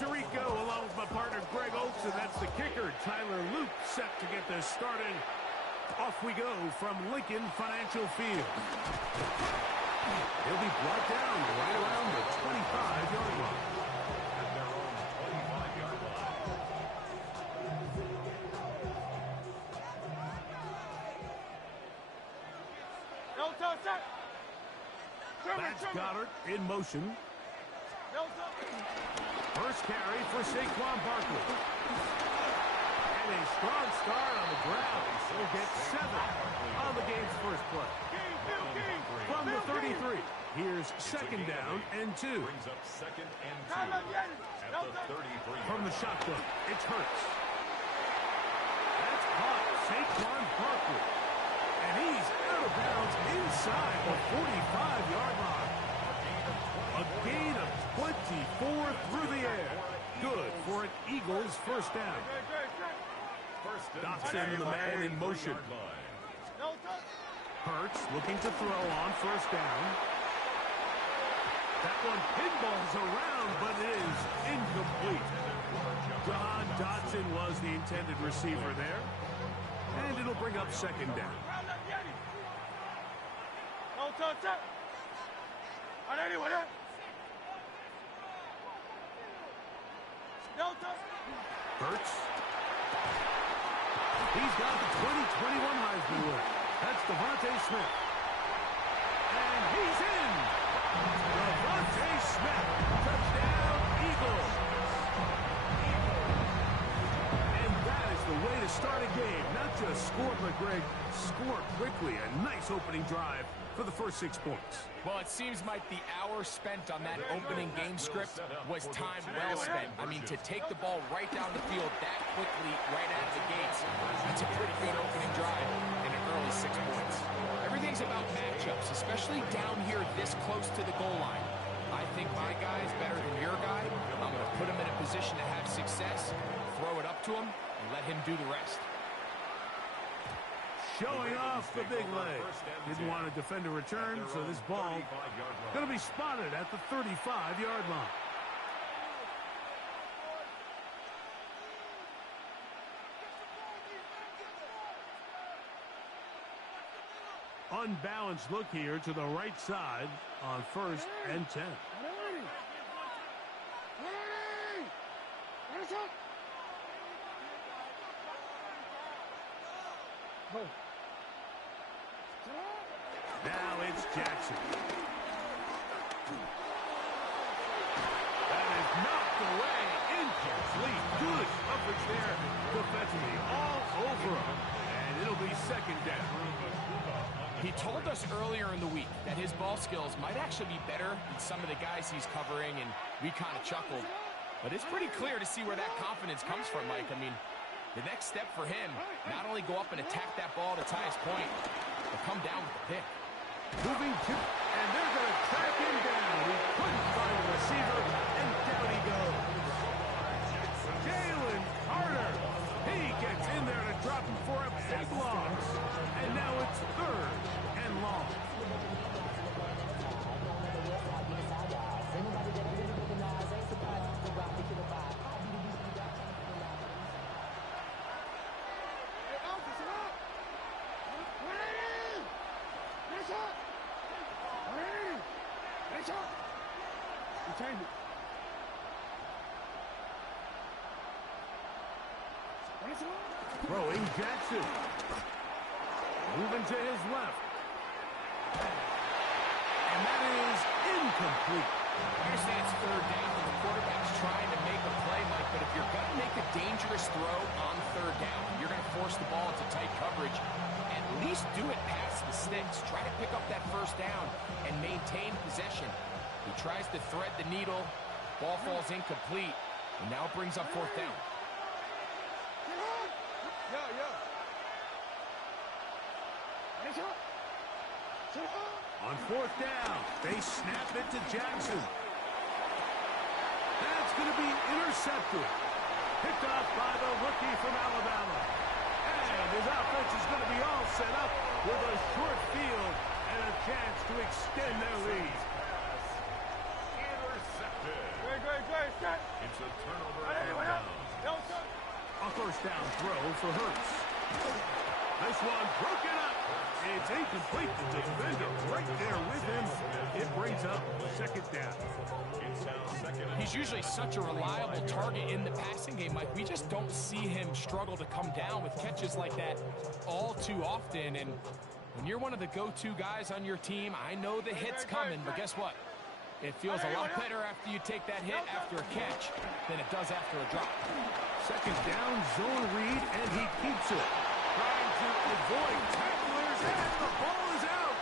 Puerto Rico, along with my partner Greg Oakes, and that's the kicker, Tyler Luke, set to get this started. Off we go from Lincoln Financial Field. He'll be brought down right around the 25-yard line. At their own 25-yard line. That's Goddard in motion. First carry for Saquon Barkley. And a strong start on the ground. He'll get 7 on the game's first play. From the 33, here's second down and 2. Brings up second and 2 at the 33. From the shotgun, it's Hurts. That's caught, Saquon Barkley. And he's out of bounds inside the 45-yard line. A gain of 24 through the air. Good for an Eagles first down. Dotson, the man in motion. Hurts looking to throw on first down. That one pinballs around, but it is incomplete. John Dotson was the intended receiver there. And it'll bring up second down. Hurts. He's got the 2021 Heisman winner. That's Devontae Smith. And he's in. Devontae Smith. Touchdown, Eagles. And that is the way to start a game. Not just score, but Greg, score quickly. A nice opening drive for the first 6 points. Well, it seems like the hour spent on that opening game script was time well spent. I mean, to take the ball right down the field that quickly, right out of the gates, that's a pretty good opening drive in an early 6 points. Everything's about matchups, especially down here this close to the goal line. I think my guy is better than your guy. I'm going to put him in a position to have success, throw it up to him, and let him do the rest. Showing off the big leg. Didn't want to defend a return, so this ball going to be spotted at the 35-yard line. Unbalanced look here to the right side on first and 10. Now it's Jackson. That is knocked away. Incomplete. Good coverage there defensively. All over him. And it'll be second down. He told us earlier in the week that his ball skills might actually be better than some of the guys he's covering, and we kind of chuckled. But it's pretty clear to see where that confidence comes from, Mike. I mean, the next step for him, not only go up and attack that ball at its highest point, but come down with the pick. Moving to, and they're going to track him down. He couldn't find a receiver, and down he goes. Jalen Carter. He gets in there to drop him for a big loss. And now it's third and long. Throwing Jackson. Moving to his left. And that is incomplete. Here's that third down, and the quarterback's trying to make a play, Mike, but if you're going to make a dangerous throw on third down, you're going to force the ball into tight coverage. At least do it past the sticks. Try to pick up that first down and maintain possession. He tries to thread the needle. Ball falls incomplete, and now it brings up fourth down. On fourth down, they snap it to Jackson. That's going to be intercepted. Picked off by the rookie from Alabama. And his offense is going to be all set up with a short field and a chance to extend their lead. Intercepted. Great. It It's a turnover and downs. A first down throw for Hurts. This one broken up. It's incomplete. The defender right there with him. It brings up second down. He's usually such a reliable target in the passing game, Mike. We just don't see him struggle to come down with catches like that all too often. And when you're one of the go-to guys on your team, I know the hit's coming, but guess what? It feels a lot better after you take that hit after a catch than it does after a drop. Second down, zone read, and he keeps it. Trying to avoid tacklers, and the ball is out.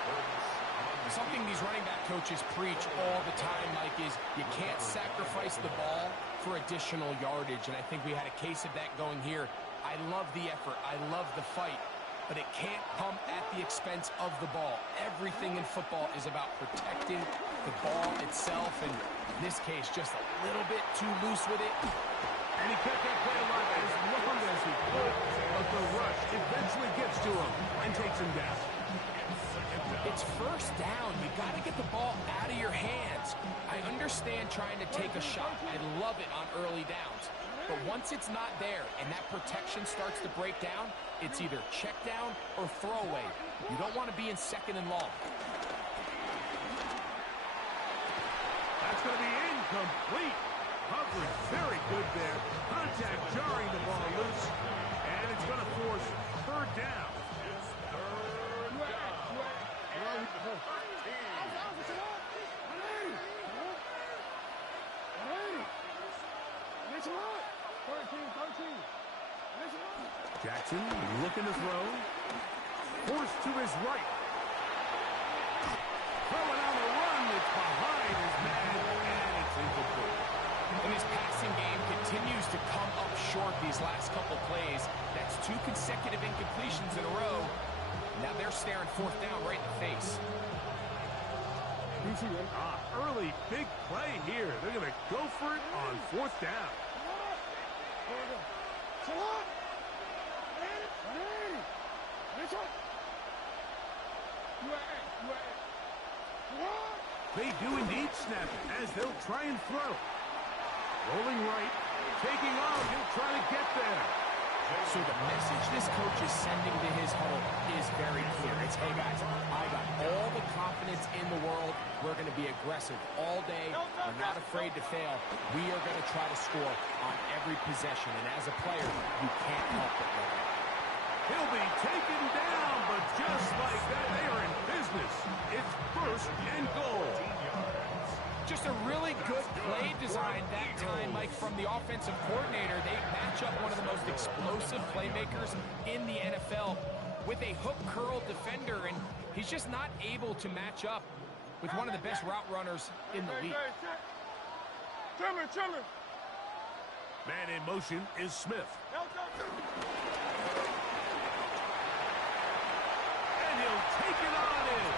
Something these running back coaches preach all the time, Mike, is you can't sacrifice the ball for additional yardage, and I think we had a case of that going here. I love the effort. I love the fight, but it can't come at the expense of the ball. Everything in football is about protecting the ball itself, and in this case, just a little bit too loose with it. And he kept that play alive as long as he could, but the rush eventually gets to him and takes him down. It's first down. You got to get the ball out of your hands. I understand trying to take a shot. I love it on early downs. But once it's not there and that protection starts to break down, it's either check down or throwaway. You don't want to be in second and long. That's going to be incomplete. Coverage very good there. Contact jarring the ball loose. And it's going to force third down. Jackson looking to throw. Forced to his right. Throwing on the run. It's behind his man, and it's incomplete. And his passing game continues to come up short these last couple plays. That's 2 consecutive incompletions in a row. Now they're staring fourth down right in the face. Early big play here. They're going to go for it on fourth down. They do indeed snap it as they'll try and throw. Rolling right, taking off, he'll try to get there. So the message this coach is sending to his huddle is very clear. It's, hey guys, I got all the confidence in the world. We're going to be aggressive all day. We're not afraid to fail. We are going to try to score on every possession. And as a player, you can't help but win. He'll be taken down, but just like that, they are in business. It's first and goal. Just a really good play design that time, Mike, from the offensive coordinator. They match up one of the most explosive playmakers in the NFL with a hook curl defender, and he's just not able to match up with one of the best route runners in the league. Man in motion is Smith. And he'll take it on in.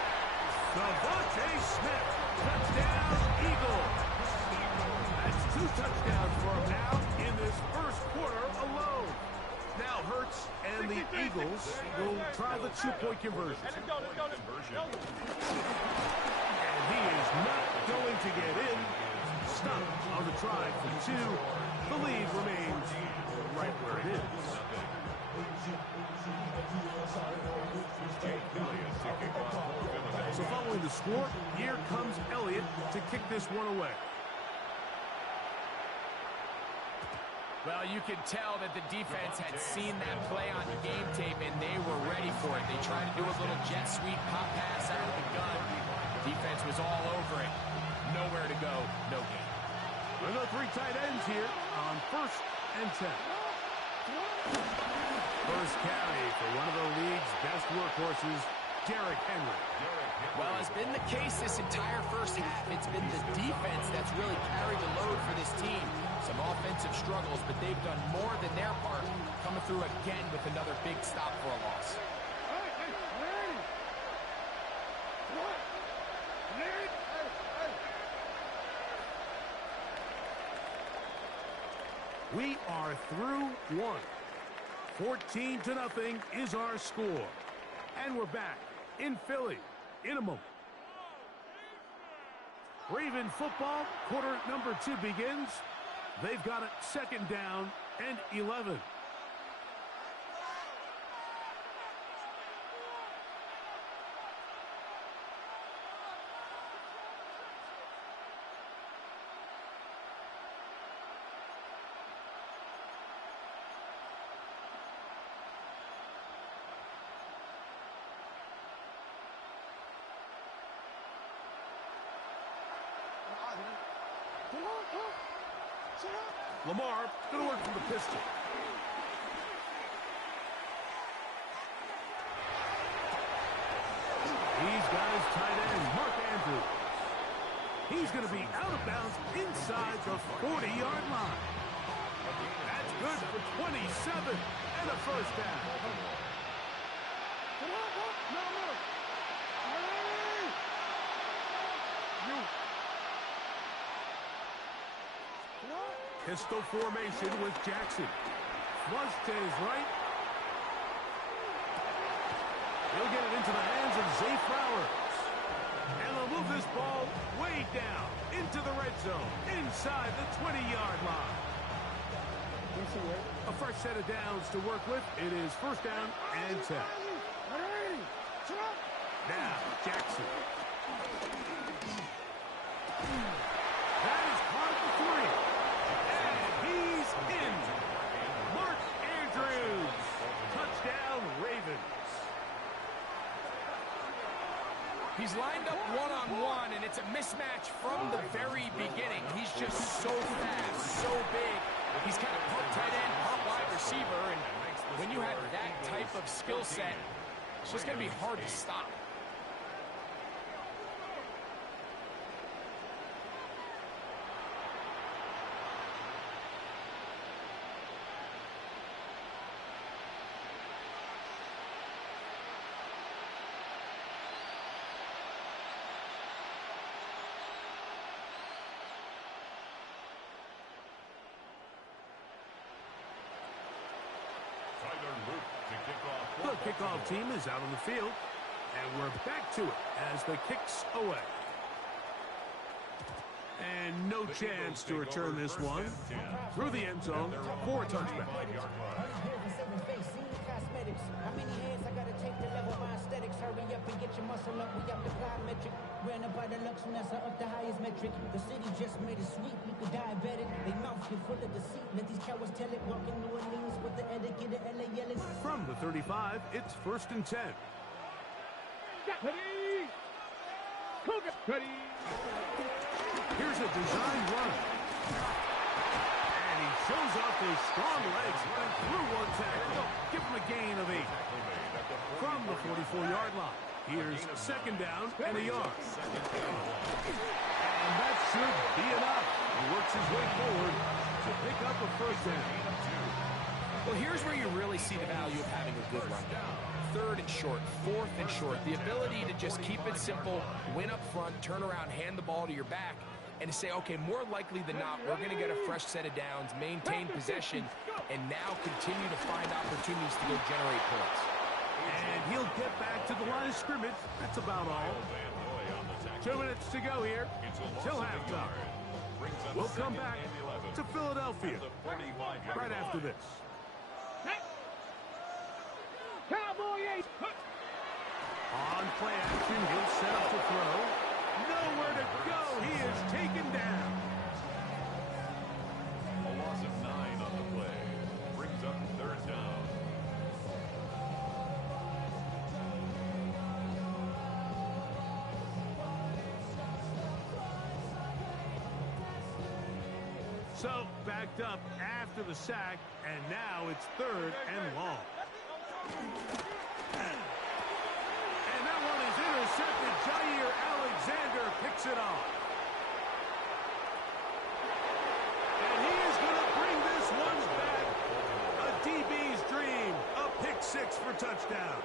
Devontae Smith. Touchdown, Eagles. That's 2 touchdowns for him now in this first quarter alone. Now Hurts and the Eagles will try the 2-point conversion. And he is not going to get in. Stop on the try for 2. The lead remains right where it is. So following the score, here comes Elliott to kick this one away. Well, you could tell that the defense had seen that play on the game tape, and they were ready for it. They tried to do a little jet sweep pop pass out of the gun. Defense was all over it. Nowhere to go, no gain. There are 3 tight ends here on 1st and 10. First carry for one of the league's best workhorses, Derrick Henry. Well, as been the case this entire first half, it's been the defense that's really carried the load for this team. Some offensive struggles, but they've done more than their part, coming through again with another big stop for a loss. We are through 1. 14-0 is our score. And we're back in Philly in a moment. Raven football, quarter number 2 begins. They've got it 2nd down and 11. Lamar going to work from the pistol. He's got his tight end, Mark Andrews. He's going to be out of bounds inside the 40-yard line. That's good for 27 and a first down. Pistol formation with Jackson. Flush to his right. He'll get it into the hands of Zay Flowers. And they'll move this ball way down into the red zone, inside the 20-yard line. A fresh set of downs to work with. It is 1st down and 10. Now, Jackson. That is caught for 3. He's in. Mark Andrews. Touchdown, Ravens. He's lined up one-on-one, and it's a mismatch from the very beginning. He's just so fast, so big. He's kind of part tight end, part wide receiver, and when you have that type of skill set, it's just going to be hard to stop. The kickoff team is out on the field, and we're back to it as the kick's away. And no chance to return this one through the end zone for a touchback. How many hands I gotta take to level my aesthetics? Hurry up and get your muscle up. We up the plyometric. Ran up by the Lux when that's up the highest metric. The city just made it sweet. You could diabetic. They mouth get full of deceit. Let these cowards tell it. Walking New Orleans with the etiquette of LA yelling. From the 35, it's 1st and 10. Here's a design run. And he shows off his strong legs running through one tackle. Give him a gain of 8. From the 44-yard line, here's 2nd down and a yard. And that should be enough. He works his way forward to pick up a 1st down. Well, here's where you really see the value of having a good run down. 3rd and short, 4th and short. The ability to just keep it simple, win up front, turn around, hand the ball to your back, and to say, okay, more likely than not, we're going to get a fresh set of downs, maintain possession, and now continue to find opportunities to go generate points. And he'll get back to the line of scrimmage. That's about all. 2 minutes to go here till halftime. We'll come back to Philadelphia right after this. On play action, he'll set up to throw. Nowhere to go. He is taken down. A loss of 9 on the play. Brings up 3rd down. So, backed up after the sack, and now it's 3rd and long. And that one is intercepted. Jair Alexander picks it off. And he is going to bring this one back. A DB's dream. A pick 6 for touchdown.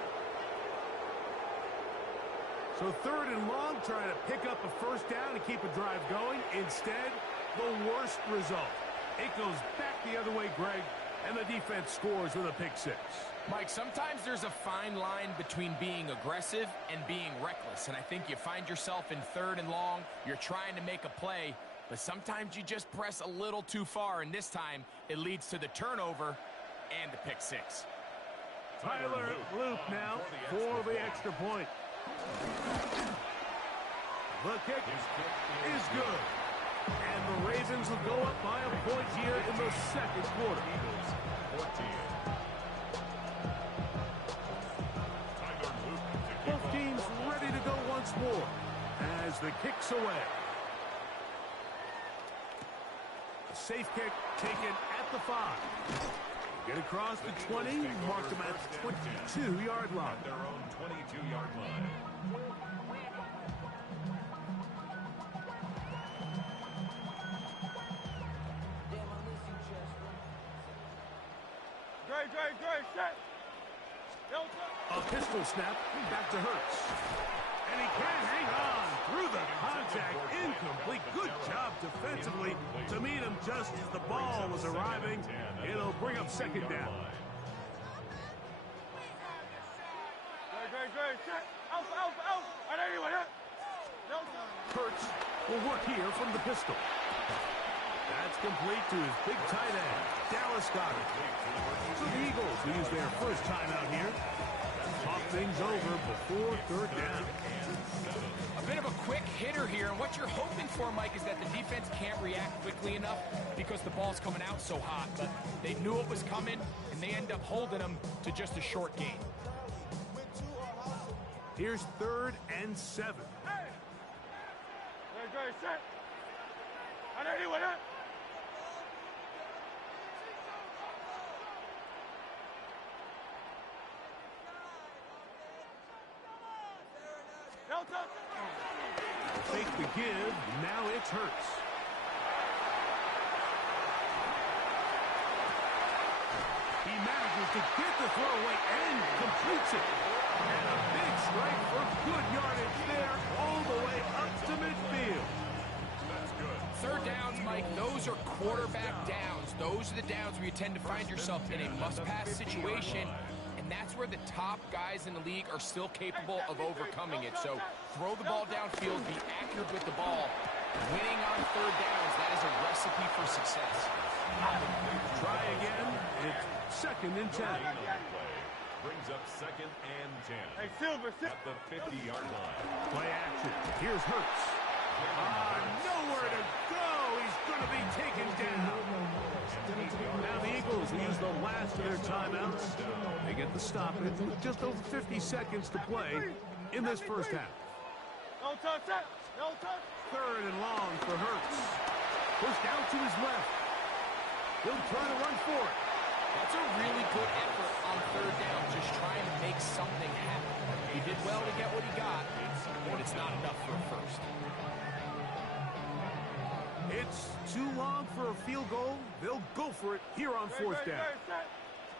So 3rd and long, trying to pick up a 1st down and keep a drive going. Instead, the worst result. It goes back the other way, Greg, and the defense scores with a pick 6. Mike, sometimes there's a fine line between being aggressive and being reckless, and I think you find yourself in 3rd and long, you're trying to make a play, But sometimes you just press a little too far, and this time it leads to the turnover and the pick six. Tyler Luke now for the extra point. The kick is good. And the Ravens will go up by a point here in the second quarter. Both teams ready to go once more as the kick's away. A safe kick taken at the 5. Get across the 20, mark them at the 22-yard line. At their own 22-yard line. A pistol snap, back to Hurts. And he can't hang on through the contact. Incomplete. Good job defensively to meet him just as the ball was arriving. It'll bring up second down. Hurts will work here from the pistol. That's complete to his big tight end, Dallas Goedert. So the Eagles will use their first timeout here. Talk things over before third down. A bit of a quick hitter here, and what you're hoping for, Mike, is that the defense can't react quickly enough because the ball's coming out so hot. But they knew it was coming, and they end up holding them to just a short gain. Here's 3rd and 7. Fake the give. Now it's Hurts. He manages to get the throw away and completes it. And a big strike for good yardage there all the way up to midfield. That's good. Third downs, Mike, those are quarterback downs. Those are the downs where you tend to find yourself in a must-pass situation, and that's where the top guys in the league are still capable of overcoming it. So throw the ball downfield, be accurate with the ball. Winning on third downs, that is a recipe for success. Try again. It's 2nd and 10. Brings up 2nd and 10. At the 50-yard line. Play action. Here's Hurts. Nowhere to go. He's going to be taken down. Now the Eagles will use the last of their timeouts. They get the stoppage with just over 50 seconds to play in this first half. 3rd and long for Hurts. Pushed out to his left. He'll try to run for it. That's a really good effort on third down, just trying to make something happen. He did well to get what he got, but it's not enough for a first. It's too long for a field goal. They'll go for it here on 4th down.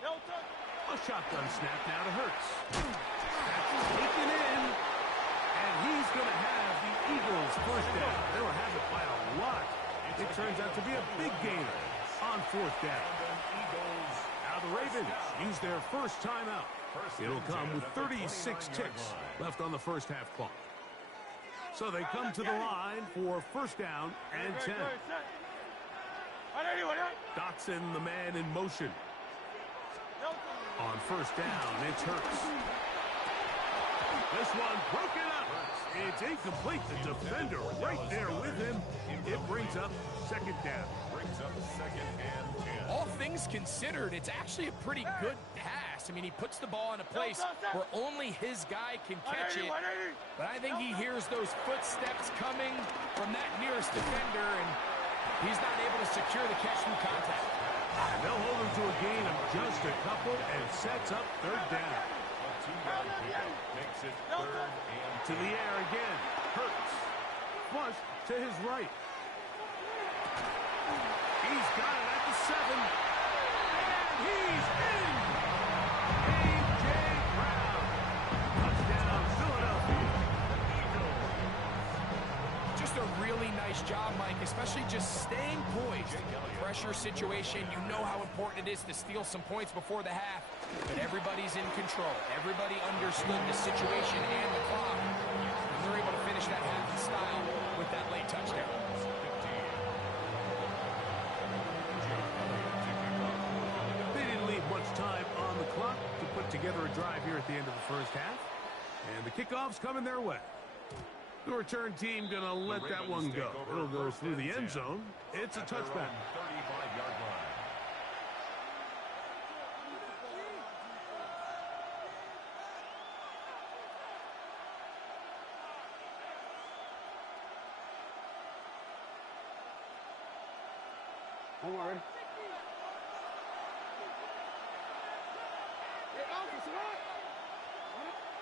A shotgun snap now to Hurts. That's taken in, and he's going to have the Eagles first down. They'll have it by a lot. It turns out to be a big gainer on 4th down. Now the Ravens use their first timeout. It'll come with 36 ticks left on the first half clock. So they come to the line for first down and 10. Dotson, the man in motion. On first down, it's Hurts. This one broken up. It's incomplete. The defender right there with him. It brings up second down. Brings up 2nd and 10. All things considered, it's actually a pretty good pass. I mean, he puts the ball in a place where only his guy can catch it. But I think he hears those footsteps coming from that nearest defender, and he's not able to secure the catch through contact. And they'll hold him to a gain of just a couple and sets up third down. A 2-yard pickup makes it 3rd and To the air again. Hurts. Flush to his right. He's got it at the 7. And he's in. A.J. Brown. Touchdown, Philadelphia. Just a really nice job, Mike, especially just staying poised. Pressure situation, you know how important it is to steal some points before the half, but everybody's in control. Everybody understood the situation and the clock, and they're able to finish that half in style with that late touchdown. put together a drive here at the end of the first half. And the kickoff's coming their way. The return team going to let that one go. It'll go through the end zone. It's a touchback. 35-yard line. Don't worry. Hey, Alpha, sit up.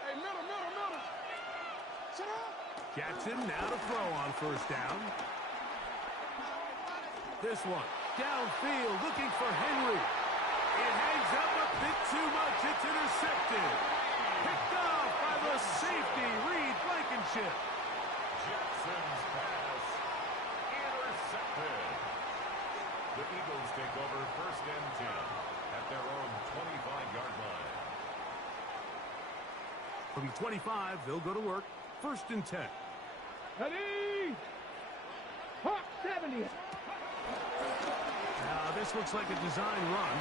Hey, middle. Sit up. Jackson now to throw on first down. This one, downfield, looking for Henry. It hangs up a bit too much. It's intercepted. Picked off by the safety, Reed Blankenship. Jackson's pass intercepted. The Eagles take over first and 10 at their own 25-yard line. From 25, they'll go to work. First and 10. Ready? Hawk 70. Now, this looks like a design run.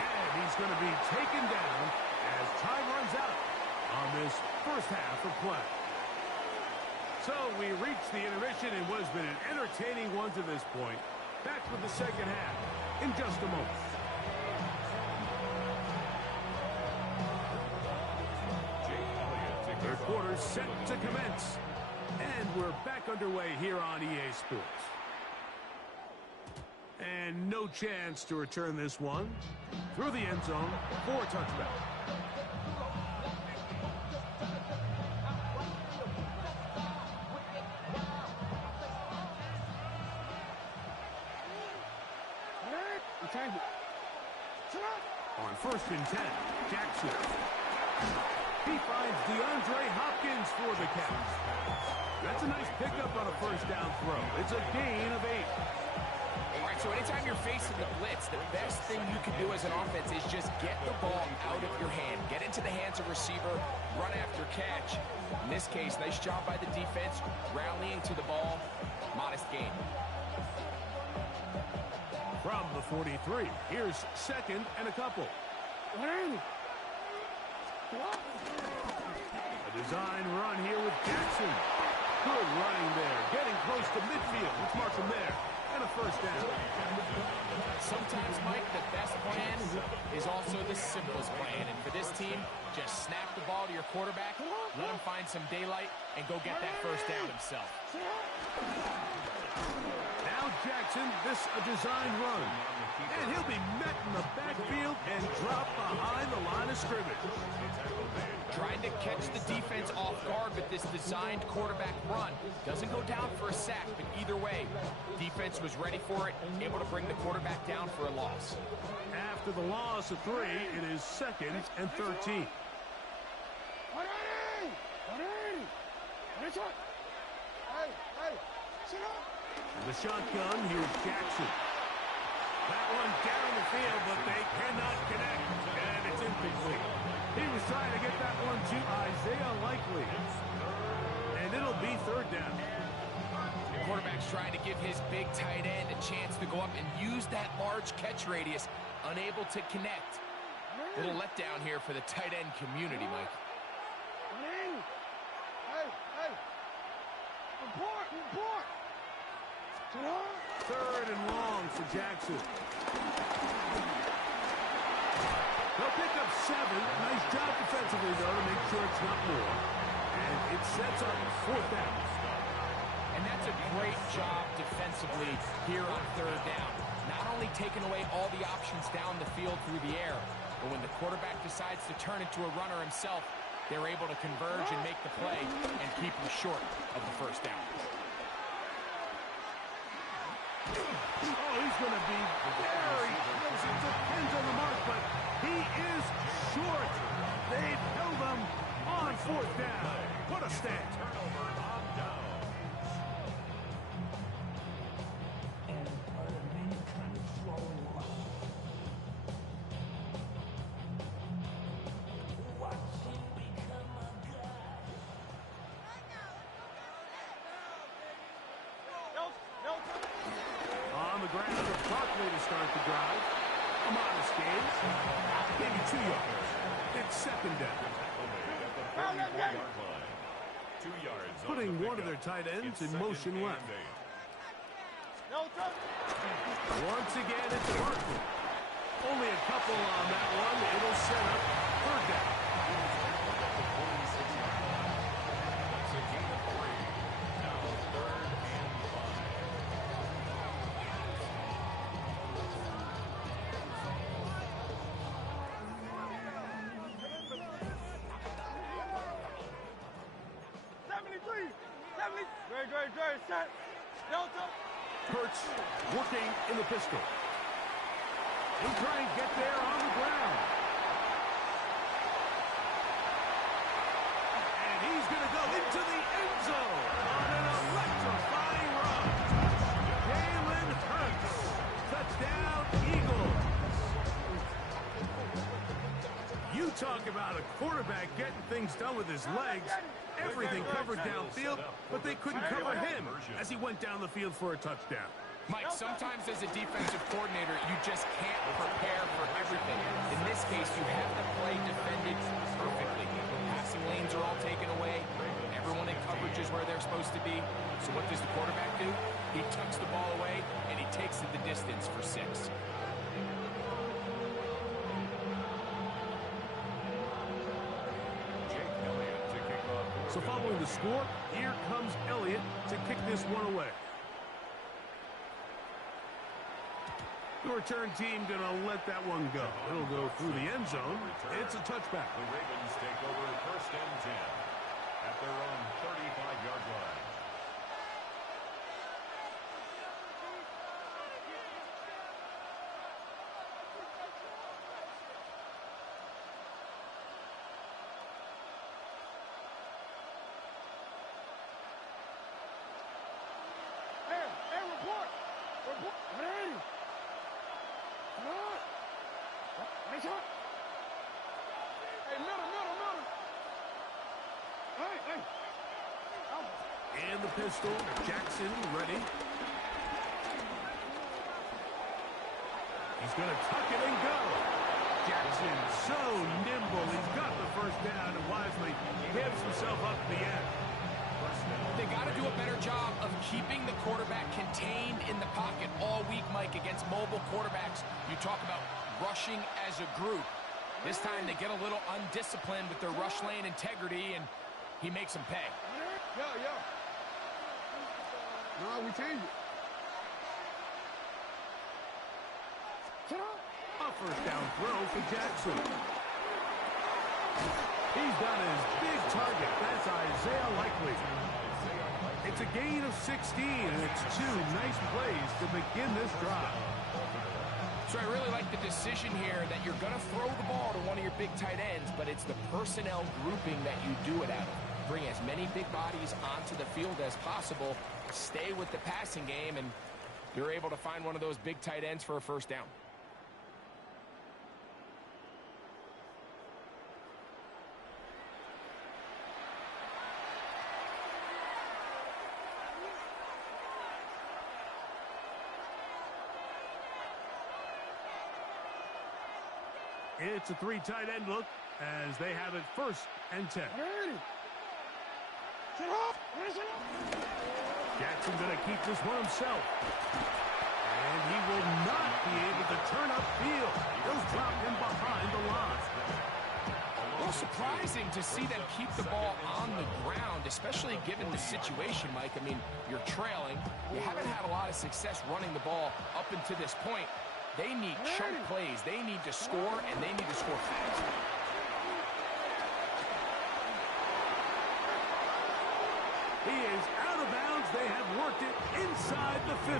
And he's going to be taken down as time runs out on this first half of play. So we reach the intermission in what has been an entertaining one to this point. Back with the second half in just a moment. Third quarter set to commence. And we're back underway here on EA Sports. And no chance to return this one through the end zone for a touchback. On first and 10, Jackson. He finds DeAndre Hopkins for the catch. That's a nice pickup on a first down throw. It's a gain of 8. All right, so anytime you're facing the blitz, the best thing you can do as an offense is just get the ball out of your hand. Get into the hands of receiver, run after catch. In this case, nice job by the defense, rallying to the ball. Modest gain. From the 43, here's second and a couple. A design run here with Jackson. Good running there. Getting close to midfield. Let's mark him there. And a first down. Sometimes, Mike, the best plan is also the simplest plan. And for this team, just snap the ball to your quarterback, let him find some daylight, and go get that first down himself. Now Jackson, this a design run. And he'll be met in the backfield and dropped behind the line of scrimmage. Trying to catch the defense off guard with this designed quarterback run. Doesn't go down for a sack, but either way, defense was ready for it, able to bring the quarterback down for a loss. After the loss of 3, it is second and 13. And the shotgun, here's Jackson. That one down the field, but they cannot connect. And it's incomplete. He was trying to get that one to Isaiah Likely. And it'll be third down. The quarterback's trying to give his big tight end a chance to go up and use that large catch radius. Unable to connect. Little letdown here for the tight end community, Mike. Third and long for Jackson. They'll pick up 7. Nice job defensively, though, to make sure it's not more. And it sets up fourth down. And that's a great job defensively here on third down. Not only taking away all the options down the field through the air, but when the quarterback decides to turn into a runner himself, they're able to converge and make the play and keep him short of the first down. Oh, he's going to be very close. It depends on the mark, but he is short. They've held him on fourth down. What a stand. Turnover on down. On the ground of Barkley to start the drive. A modest gain. Maybe 2 yards. It's second down. At the 34-yard line. 2 yards. Putting one of their tight ends in motion left. Once again, it's Barkley. Only a couple on that one. It'll set up third down. That's a gain of 3. Now 3rd and 5. Great, set. Delta. Hurts working in the pistol. He'll try and get there on the ground. And he's going to go into the end zone on an electrifying run. Jalen Hurts. Touchdown, Eagles. You talk about a quarterback getting things done with his legs. Everything covered downfield, but they couldn't cover him as he went down the field for a touchdown. Mike, sometimes as a defensive coordinator, you just can't prepare for everything. In this case, you have the play defended perfectly. Passing lanes are all taken away. Everyone in coverage is where they're supposed to be. So what does the quarterback do? He tucks the ball away, and he takes it the distance for 6. So following the score, here comes Elliott to kick this one away. The return team going to let that one go. It'll go through the end zone. It's a touchback. The Ravens take over 1st and 10 at their own 35-yard line. And the pistol, Jackson ready. He's going to tuck it and go. Jackson so nimble. He's got the first down and wisely gives himself up to the end. They got to do a better job of keeping the quarterback contained in the pocket all week, Mike, against mobile quarterbacks. You talk about rushing as a group. This time they get a little undisciplined with their rush lane integrity, and he makes them pay. Yeah. No, we change it. A first down throw for Jackson. He's got his big target. That's Isaiah Likely. It's a gain of 16, and it's 2 nice plays to begin this drive. So I really like the decision here that you're going to throw the ball to one of your big tight ends, but it's the personnel grouping that you do it out of. Bring as many big bodies onto the field as possible, stay with the passing game, and you're able to find one of those big tight ends for a first down. It's a 3 tight end look as they have it 1st and 10. Jackson going to keep this one himself. And he will not be able to turn upfield. He'll drop him behind the line. Well, surprising to see them keep the ball on the ground, especially given the situation, Mike. I mean, you're trailing. You haven't had a lot of success running the ball up until this point. They need choke plays. They need to score, and they need to score fast. He is out of bounds. They have worked it inside the 15.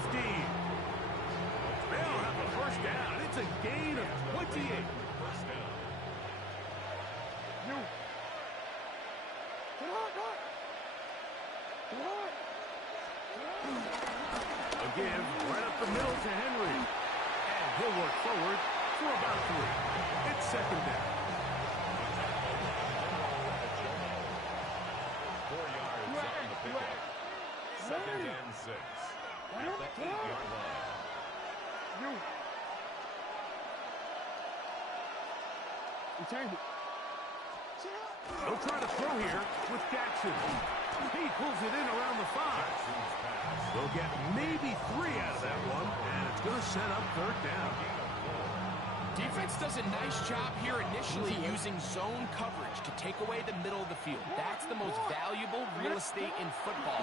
They'll have a first down. It's a gain of 28. First down. A give right up the middle to Henry. And he'll work forward for about 3. It's second down. 4 yards on the pickup. 2nd and 6 at the 8-yard line. We changed it. They'll try to throw here with Jackson. He pulls it in around the 5. They'll get maybe 3 out of that one, and it's going to set up 3rd down. Defense does a nice job here initially using zone coverage to take away the middle of the field. That's the most valuable real estate in football.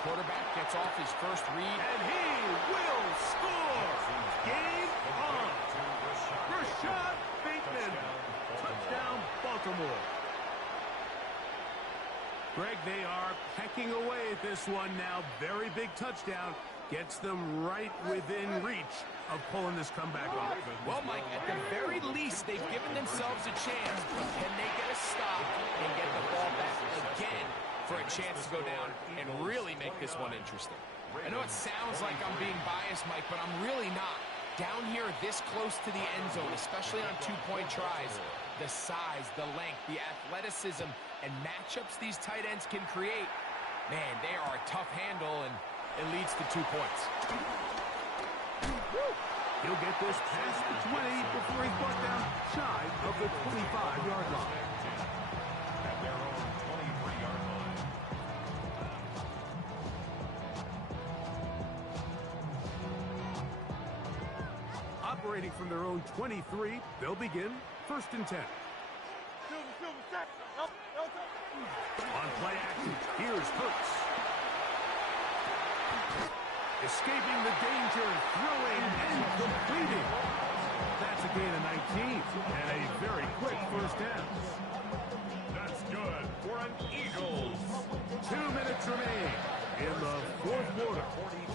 Quarterback gets off his first read. And he will score! Game on! Rashad Bateman! Touchdown, Baltimore. Greg, they are pecking away at this one now. Very big touchdown. Gets them right within reach of pulling this comeback off. Well, Mike, at the very least, they've given themselves a chance. Can they get a stop and get the ball back again for a chance to go down and really make this one interesting? I know it sounds like I'm being biased, Mike, but I'm really not. Down here this close to the end zone, especially on 2-point tries, the size, the length, the athleticism, and matchups these tight ends can create, man, they are a tough handle, and it leads to 2 points. He'll get this past the 20 before he's brought down shy of the 25-yard line. At their own 23-yard line. Operating from their own 23, they'll begin 1st and 10. On play action, here's Hurts. Escaping the danger, throwing and completing. That's a gain of 19 and a very quick 1st down. That's good for an Eagles. 2 minutes remain in the 4th quarter.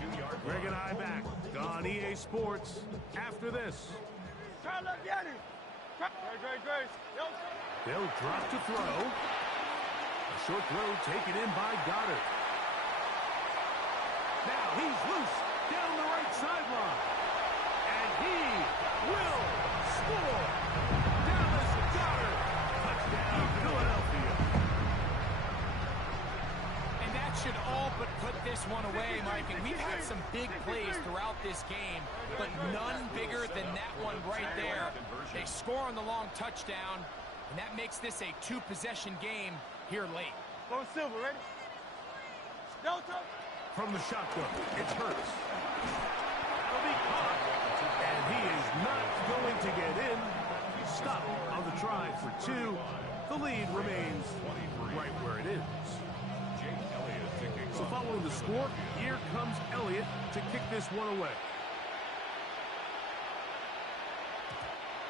42-yard Greg and I back on EA Sports after this. They'll drop to throw. A short throw taken in by Goddard. Now he's loose down the right sideline. And he will score. Dallas Goddard. Touchdown, Philadelphia. And that should all but put this one away, Mike. And we've had some big plays throughout this game, but none bigger than that one right there. They score on the long touchdown, and that makes this a 2-possession game here late. Go Silver, ready? Delta. From the shotgun, it's Hurts. That'll be caught. And he is not going to get in. Stop on the try for 2. The lead remains right where it is. So following the score, here comes Elliott to kick this one away.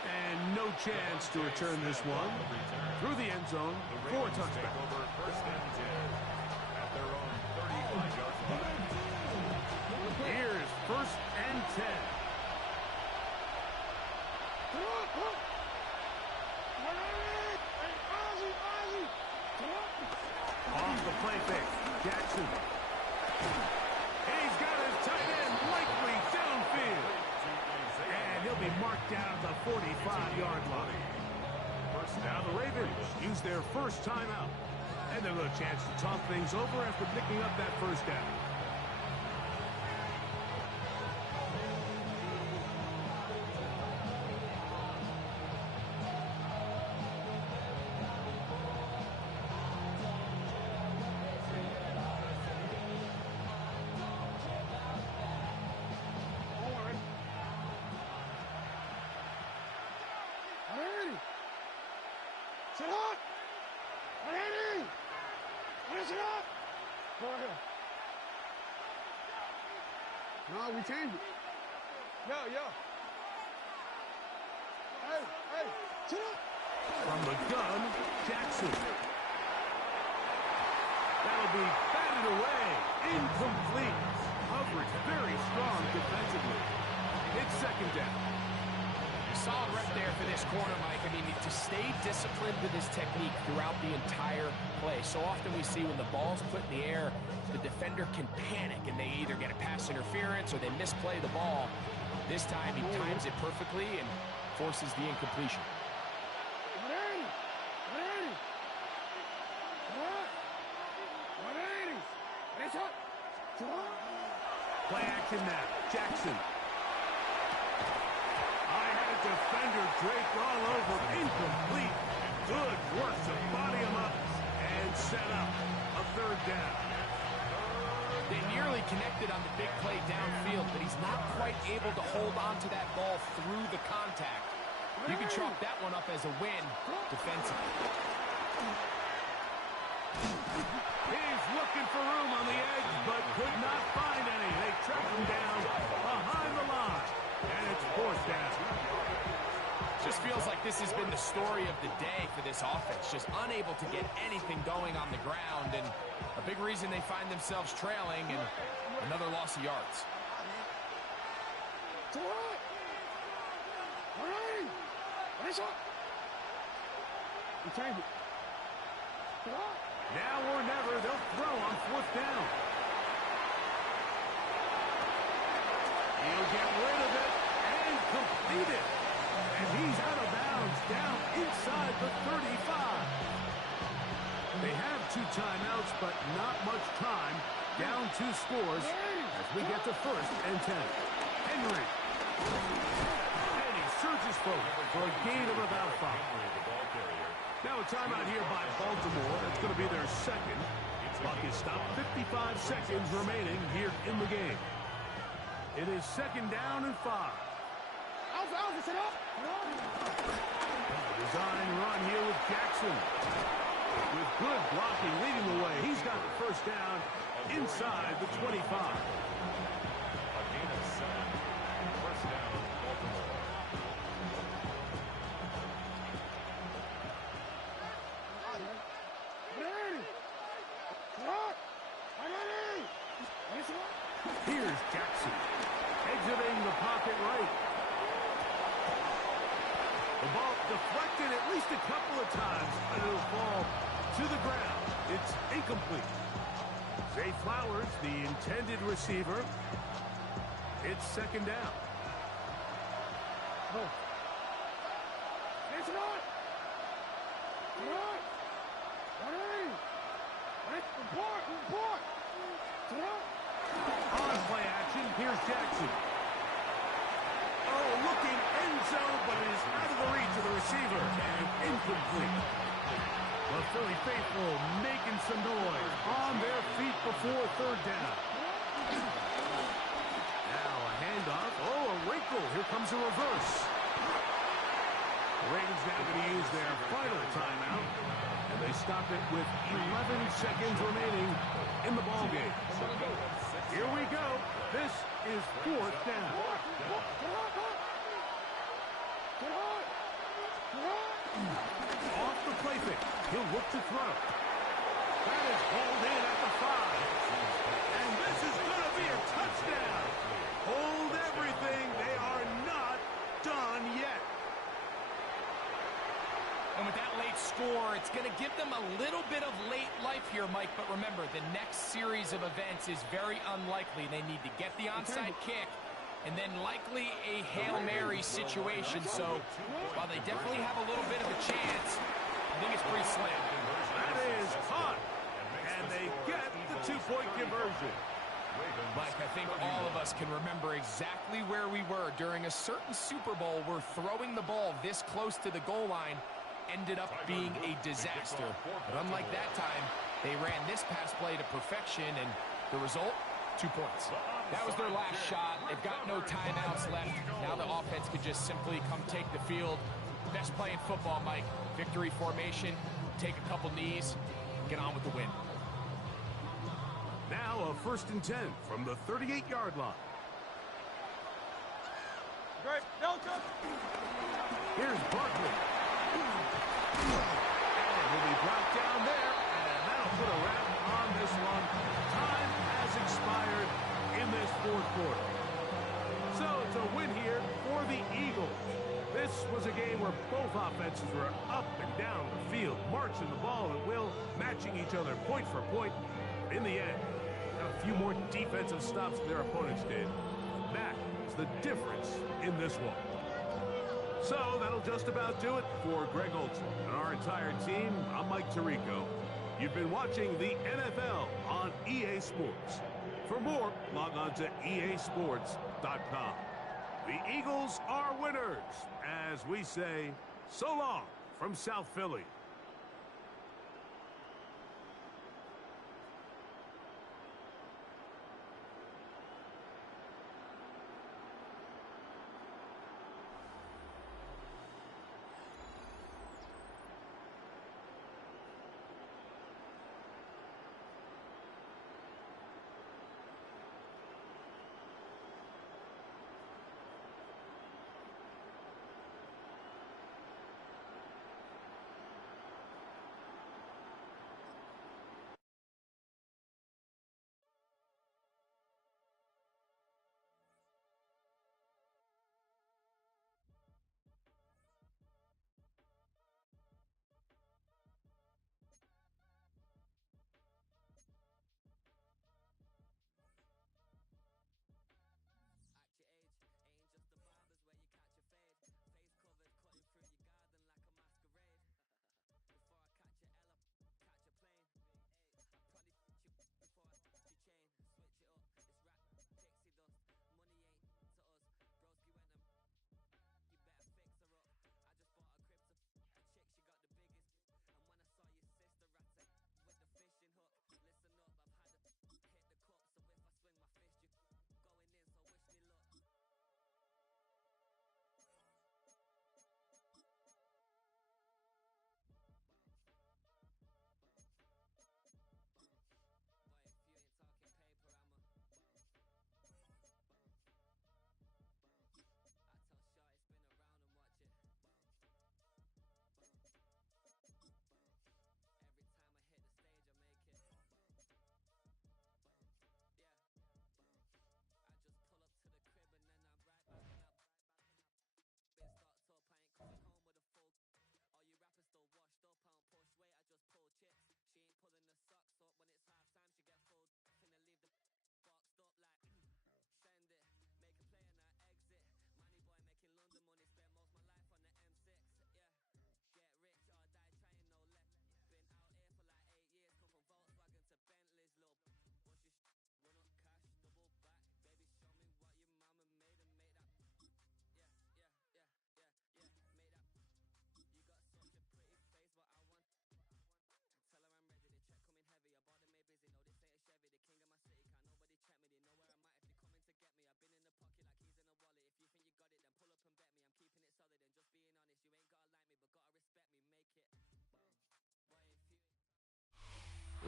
And no chance to return this one through the end zone for a touchback. Here's 1st and 10. Off the play fake, Jackson. He's got his tight end likely downfield. And he'll be marked down at the 45-yard line. Now the Ravens use their first timeout. And they'll get a chance to talk things over after picking up that 1st down. Sit up! Ready! What is it up? Go ahead. No, we changed it. Yo. Hey, sit up! From the gun, Jackson. That'll be batted away. Incomplete. Coverage very strong defensively. It's 2nd down. Solid rep there for this corner, Mike. I mean, to stay disciplined with his technique throughout the entire play. So often we see when the ball's put in the air, the defender can panic, and they either get a pass interference or they misplay the ball. This time, he times it perfectly and forces the incompletion. Play action now. Jackson. I had a defender draped all over. Incomplete. Good work to body him up and set up a third down. They nearly connected on the big play downfield, but he's not quite able to hold on to that ball through the contact. You can chalk that one up as a win defensively. He's looking for room on the edge, but could not find any. They track him down behind the line, and it's fourth down. Just feels like this has been the story of the day for this offense. Just unable to get anything going on the ground, and a big reason they find themselves trailing and another loss of yards. Now or never, they'll throw on fourth down. He'll get rid of it and complete it. And he's out of bounds, down inside the 35. They have 2 timeouts, but not much time. Down 2 scores as we get to first and 10. Henry. And he surges forward for a gain of about 5. Now a timeout here by Baltimore. That's going to be their second. Clock is stopped. 55 seconds remaining here in the game. It is second down and 5. Design run here with Jackson. With good blocking leading the way. He's got the first down inside the 25. A gain of 7. First down, Baltimore. Here's Jackson. Exiting the pocket right. The ball deflected at least a couple of times, but it'll fall to the ground. It's incomplete. Zay Flowers, the intended receiver. It's second down. On play action, here's Jackson. Oh, looking end zone, but it is out of the reach of the receiver and incomplete. The Philly faithful making some noise on their feet before third down. Now a handoff. Oh, a wrinkle. Here comes a reverse. The Ravens now going to use their final timeout, and they stop it with 11 seconds remaining in the ballgame. Here we go. This is fourth down. Off the play fake. He'll look to throw. That is hauled in at the 5. And this is going to be a touchdown. Hold everything. They are not done yet. And with that late score, it's going to give them a little bit of late life here, Mike. But remember, the next series of events is very unlikely. They need to get the onside kick and then likely a Hail Mary situation. So while they definitely have a little bit of a chance, I think it's pretty slim. That is caught. And they get the 2-point conversion. Mike, I think all of us can remember exactly where we were during a certain Super Bowl where throwing the ball this close to the goal line ended up being a disaster. But unlike that time, they ran this pass play to perfection, and the result, 2 points. That was their last shot. They've got no timeouts left. Now the offense can just simply come take the field. Best play in football, Mike. Victory formation, take a couple knees, get on with the win. Now a first and 10 from the 38-yard line. Great, Delta. Here's Barkley. And he'll be brought down there, and that'll put a wrap on this one. Time has expired in this fourth quarter. So it's a win here for the Eagles. This was a game where both offenses were up and down the field, marching the ball at will, matching each other point for point. In the end, got a few more defensive stops than their opponents did. That is the difference in this one. So that'll just about do it for Greg Olson and our entire team. I'm Mike Tirico. You've been watching the NFL on EA Sports. For more, log on to easports.com. The Eagles are winners, as we say, so long from South Philly.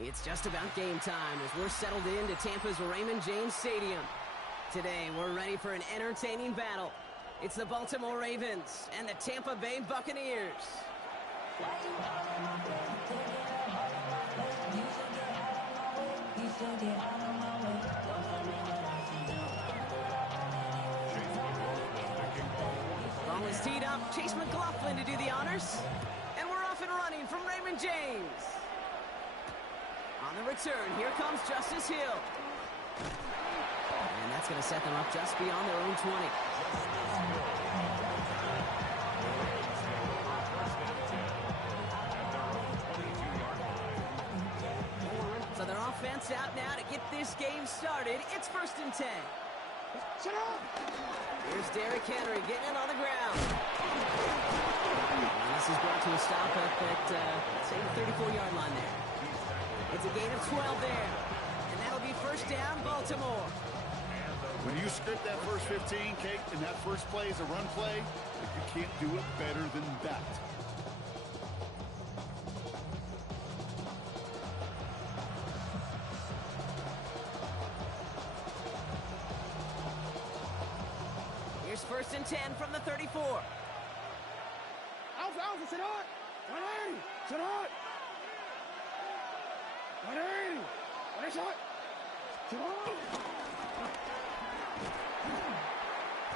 It's just about game time as we're settled into Tampa's Raymond James Stadium. Today, we're ready for an entertaining battle. It's the Baltimore Ravens and the Tampa Bay Buccaneers. Ball is teed up. Chase McLaughlin to do the honors. And we're off and running from Raymond James. On the return, here comes Justice Hill. And that's going to set them up just beyond their own 20. So their offense out now to get this game started. It's 1st and 10. Shut up! Here's Derrick Henry getting it on the ground. And this is brought to a stop at that, say, 34-yard line there. It's a gain of 12 there. And that'll be 1st down, Baltimore. When you script that first 15, Kate, and that first play is a run play, you can't do it better than that. Here's 1st and 10 from the 34. Alpha, sit on! 180! Sit on! 180! 180 shot! Sit on!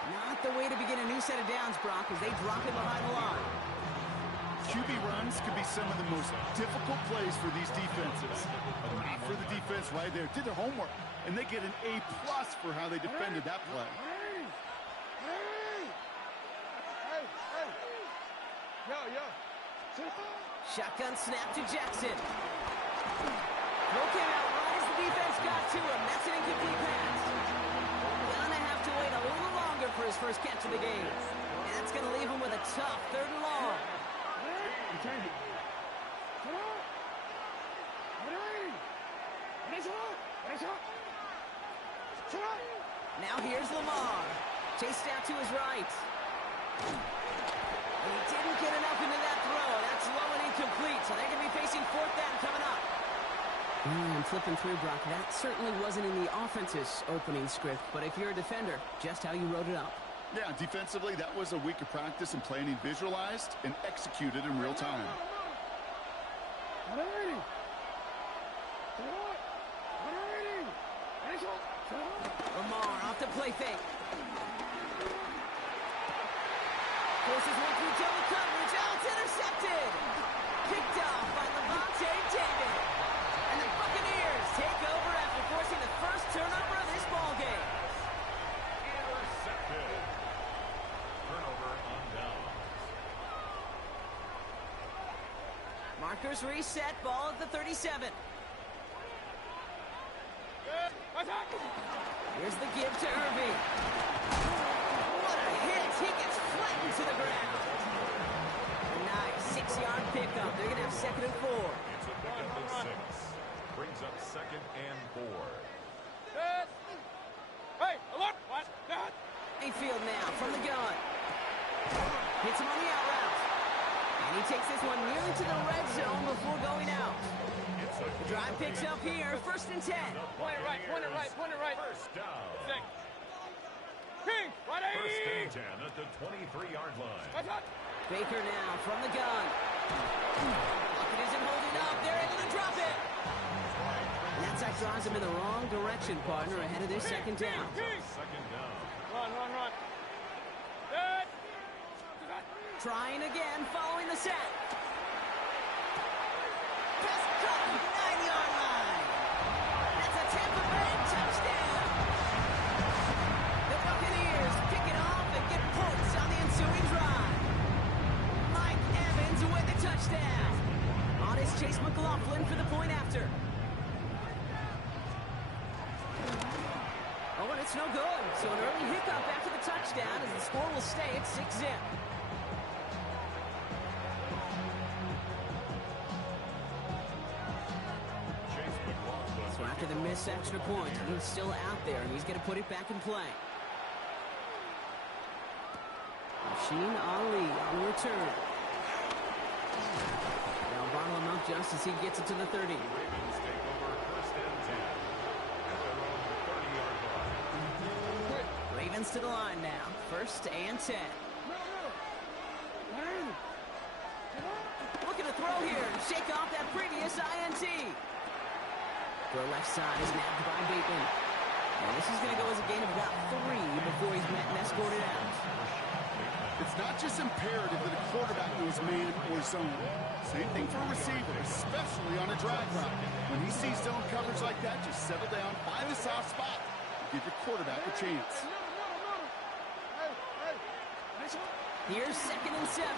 Not the way to begin a new set of downs, Brock, as they drop it behind the line. QB runs can be some of the most difficult plays for these defenses. But not for the defense right there. Did their homework, and they get an A+ for how they defended that play. Yo. Shotgun snap to Jackson. Throw came out right as the defense got to him. That's an incomplete pass. Gonna have to wait a little longer for his first catch of the game. And that's going to leave him with a tough 3rd and long. Now here's Lamar. Chased out to his right. And he didn't get enough into that throw. That's low and incomplete. So they're going to be facing 4th down coming up. I'm flipping through, Brock. That certainly wasn't in the offense's opening script. But if you're a defender, just how you wrote it up. Yeah, defensively, that was a week of practice and planning visualized and executed in real time. Lamar off the play fake. Forces one through double coverage. Oh, it's intercepted. Picked off by Levante David. And the Buccaneers take over after forcing the first turnover of this ball game. Intercepted. Turnover on downs. Markers reset. Ball at the 37. Here's the give to Irving. What a hit. He gets flattened to the ground. A nice 6-yard pickup. They're going to have 2nd and 4. It's a pickup of 6. Brings up 2nd and 4. Hey, look! What? Mayfield now from the gun. Hits him on the out route. And he takes this one nearly to the red zone before going out. The drive picks up here, 1st and 10. Point it right. First down. King, First and 10 at the 23-yard line. Baker now from the gun. Lockett isn't holding up. They're able to drop it. And that sack draws him in the wrong direction, partner, ahead of this 2nd down. Second down. Run. Trying again, following the sack. Pass caught, 9-yard line. That's a Tampa Bay touchdown. The Buccaneers pick it off and get points on the ensuing drive. Mike Evans with the touchdown. On is Chase McLaughlin for the point after. Oh, and it's no good. So an early hiccup after the touchdown as the score will stay at 6-zip. So after the missed extra point, he's still out there, and he's going to put it back in play. Machine Ali on the return. Now bottle him up just as he gets it to the 30. Ravens take over 1st and 10 at their own 30-yard line. Ravens to the line now. 1st and 10. Looking to throw here and shake off that previous INT. Throw left side is nabbed by Bateman. And this is going to go as a gain of about 3 before he's met and escorted out. It's not just imperative that a quarterback knows man or zone. Same thing for a receiver, especially on a drag route. When he sees zone coverage like that, just settle down, find the soft spot, and give your quarterback a chance. Here's 2nd and 7.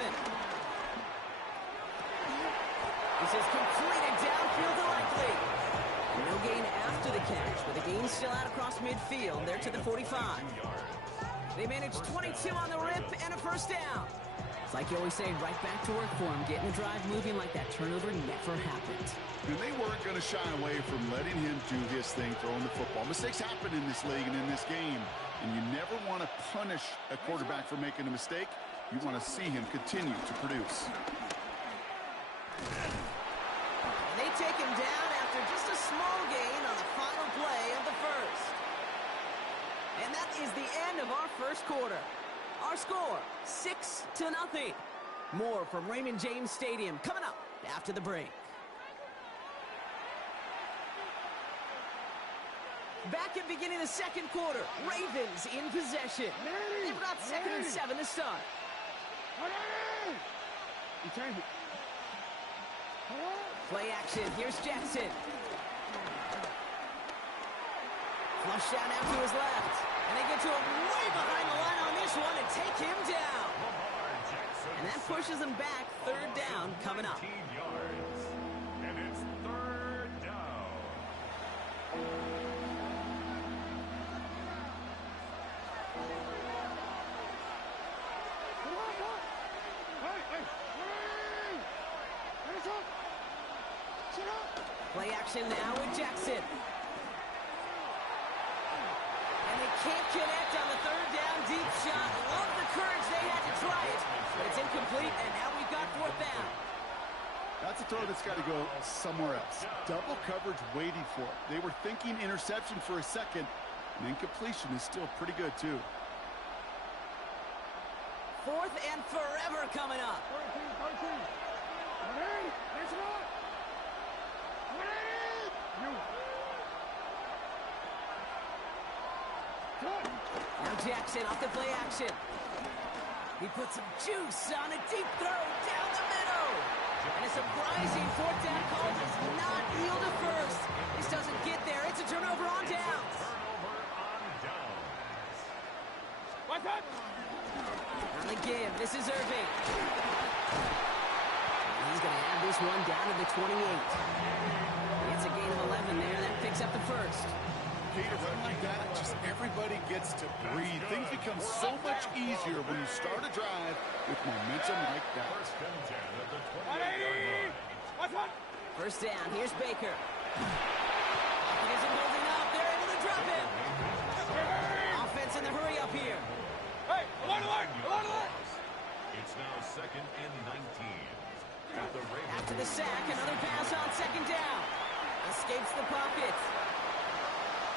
This is completed downfield to Likely. No gain after the catch, but the gain's still out across midfield. They're to the 45. They managed 22 on the rip and a 1st down. It's like you always say, right back to work for him. Getting the drive moving like that turnover never happened. And they weren't going to shy away from letting him do his thing, throwing the football. Mistakes happen in this league and in this game, and you never want to punish a quarterback for making a mistake. You want to see him continue to produce. They take him down after just a small gain on the final play of the 1st. And that is the end of our 1st quarter. Our score, 6-0. More from Raymond James Stadium coming up after the break. Back at beginning of the 2nd quarter, Ravens in possession. They've got 2nd and 7 to start. Play action, here's Jackson. Flush down out to his left. And they get to him way behind the line on this one and take him down. And that pushes them back. 3rd down coming up. 15 yards. And it's 3rd down. action now with Jackson. And they can't connect on the third down deep shot. Love the courage they had to try it. But it's incomplete, and now we've got fourth down. That's a throw that's got to go somewhere else. Double coverage waiting for it. They were thinking interception for a second, and incompletion is still pretty good, too. Fourth and forever coming up. Now Jackson off the play action. He puts some juice on a deep throw down the middle. And a surprising fourth down call does not yield a first. This doesn't get there. It's a turnover on downs. On the give, this is Irving. He's going to have this one down to the 28. It's a gain of 11 there. That picks up the first. Kate, a run like that, just everybody gets to breathe. Things become so much easier when you start a drive with momentum like that. First down, here's Baker. He isn't holding up. They're able to drop him. Offense in the hurry up here. Hey, alert, alert, alert, alert! It's now 2nd and 19. After the sack, another pass on second down. Escapes the pocket.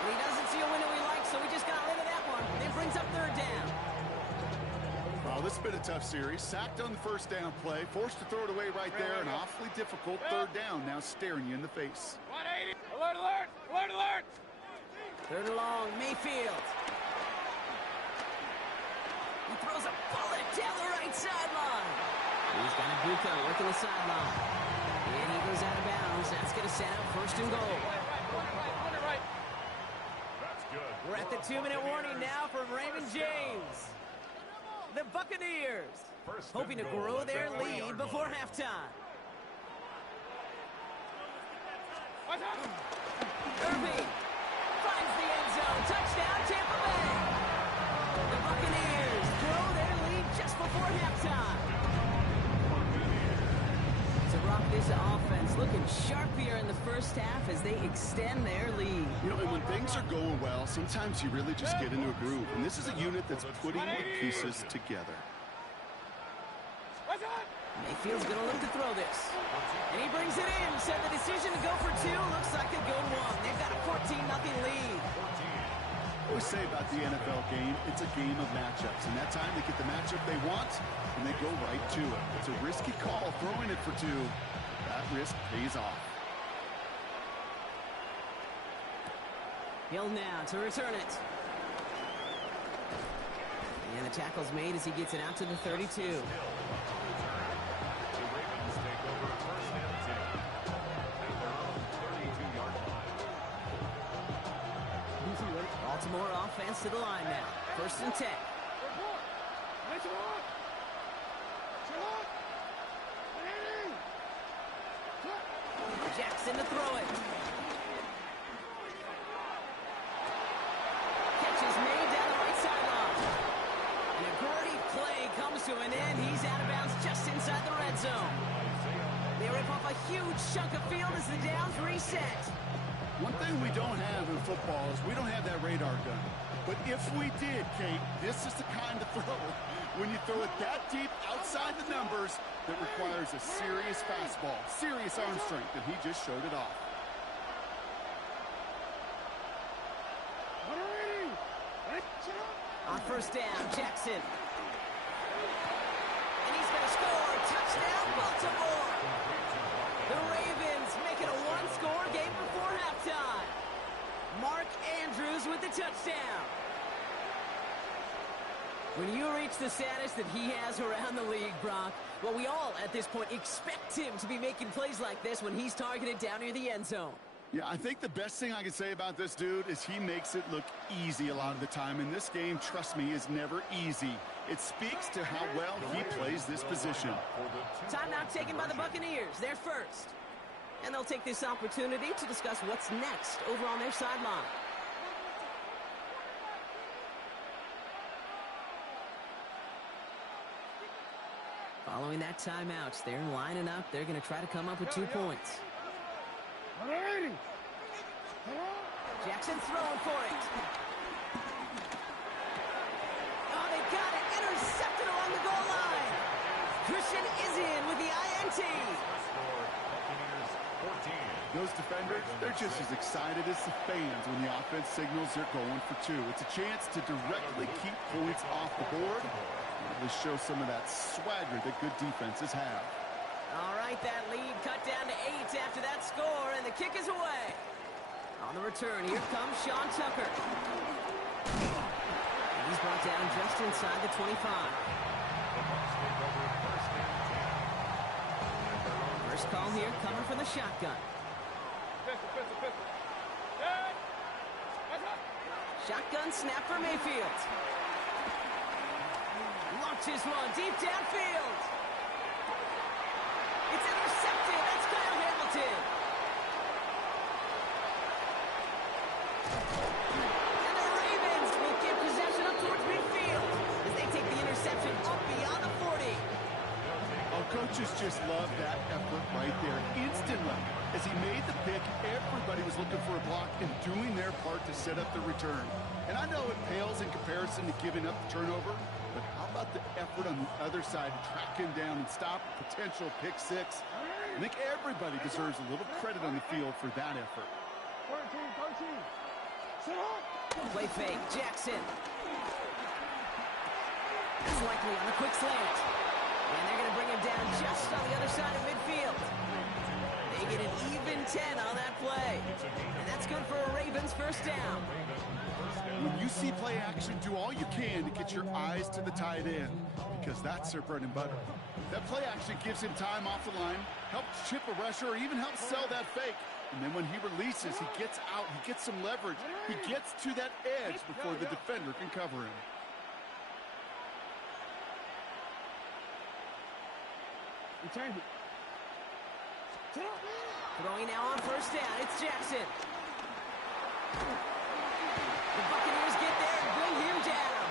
And he doesn't see a window he likes, so he just got rid of that one. It brings up third down. Well, this has been a tough series. Sacked on the first down play, forced to throw it away right there. An awfully difficult third down now staring you in the face. 180! Alert, alert! Alert, alert! Third and long, Mayfield. He throws a bullet down the right sideline. He's got a Buka working the sideline. And he goes out of bounds. That's going to set up first and goal. We're at the 2-minute warning now from Raymond James. The Buccaneers hoping to grow their lead before halftime. Irving finds the end zone. Touchdown, Tampa Bay. The Buccaneers grow their lead just before halftime. To rock this offense, looking sharp here in the first half as they extend their lead. You know, and when things are going well, sometimes you really just get into a groove. And this is a unit that's putting the pieces together. Mayfield's going to look to throw this. And he brings it in. So the decision to go for two looks like a good one. They've got a 14-0 lead. What we say about the NFL game, it's a game of matchups. And that time they get the matchup they want, and they go right to it. It's a risky call throwing it for two. That risk pays off. Hill now to return it. And the tackle's made as he gets it out to the 32. Baltimore offense to the line now. First and 10. Jackson to throw it. Catch is made down the right sideline. And a great play comes to an end. He's out of bounds just inside the red zone. They rip off a huge chunk of field as the downs reset. One thing we don't have in football is we don't have that radar gun. But if we did, Kate, this is the kind of throw, when you throw it that deep outside the numbers, that requires a serious fastball, serious arm strength, and he just showed it off. On first down, Jackson. And he's going to score. Touchdown, Baltimore. The Ravens make it a one-score game before halftime. Mark Andrews with the touchdown. When you reach the status that he has around the league, Brock, well, we all at this point expect him to be making plays like this when he's targeted down near the end zone. Yeah, I think the best thing I can say about this dude is he makes it look easy a lot of the time. And this game, trust me, is never easy. It speaks to how well he plays this position. Timeout taken by the Buccaneers. They're first. And they'll take this opportunity to discuss what's next over on their sideline. Following that timeout, they're lining up. They're going to try to come up with 2 points. Jackson throwing for it. Oh, they got it. Intercepted along the goal line. Christian is in with the INT. Those defenders, they're just as excited as the fans when the offense signals they're going for two. It's a chance to directly keep points off the board. They show some of that swagger that good defenses have. All right, that lead cut down to 8 after that score, and the kick is away. On the return, here comes Sean Tucker. And he's brought down just inside the 25. First call here coming from the shotgun. Shotgun snap for Mayfield. Launches one deep downfield. It's intercepted. That's Kyle Hamilton. And the Ravens will get possession up towards midfield as they take the interception up beyond the 40. Oh, coaches just love that effort right there. Instantly, as he made the pick, everybody was looking for a block and doing their part to set up the return. And I know it pales in comparison to giving up the turnover, but how about the effort on the other side to track him down and stop a potential pick six? I think everybody deserves a little credit on the field for that effort. 13. Sit up. Play fake, Jackson. That's likely on the quick slant. And they're going to bring him down just on the other side of midfield. They get an even 10 on that play. And that's good for a Ravens first down. When you see play action, do all you can to get your eyes to the tight end, because that's their bread and butter. That play action gives him time off the line, helps chip a rusher, or even helps sell that fake. And then when he releases, he gets out, he gets some leverage. He gets to that edge before the defender can cover him. Return it. Throwing now on first down, it's Jackson. The Buccaneers get there and bring him down.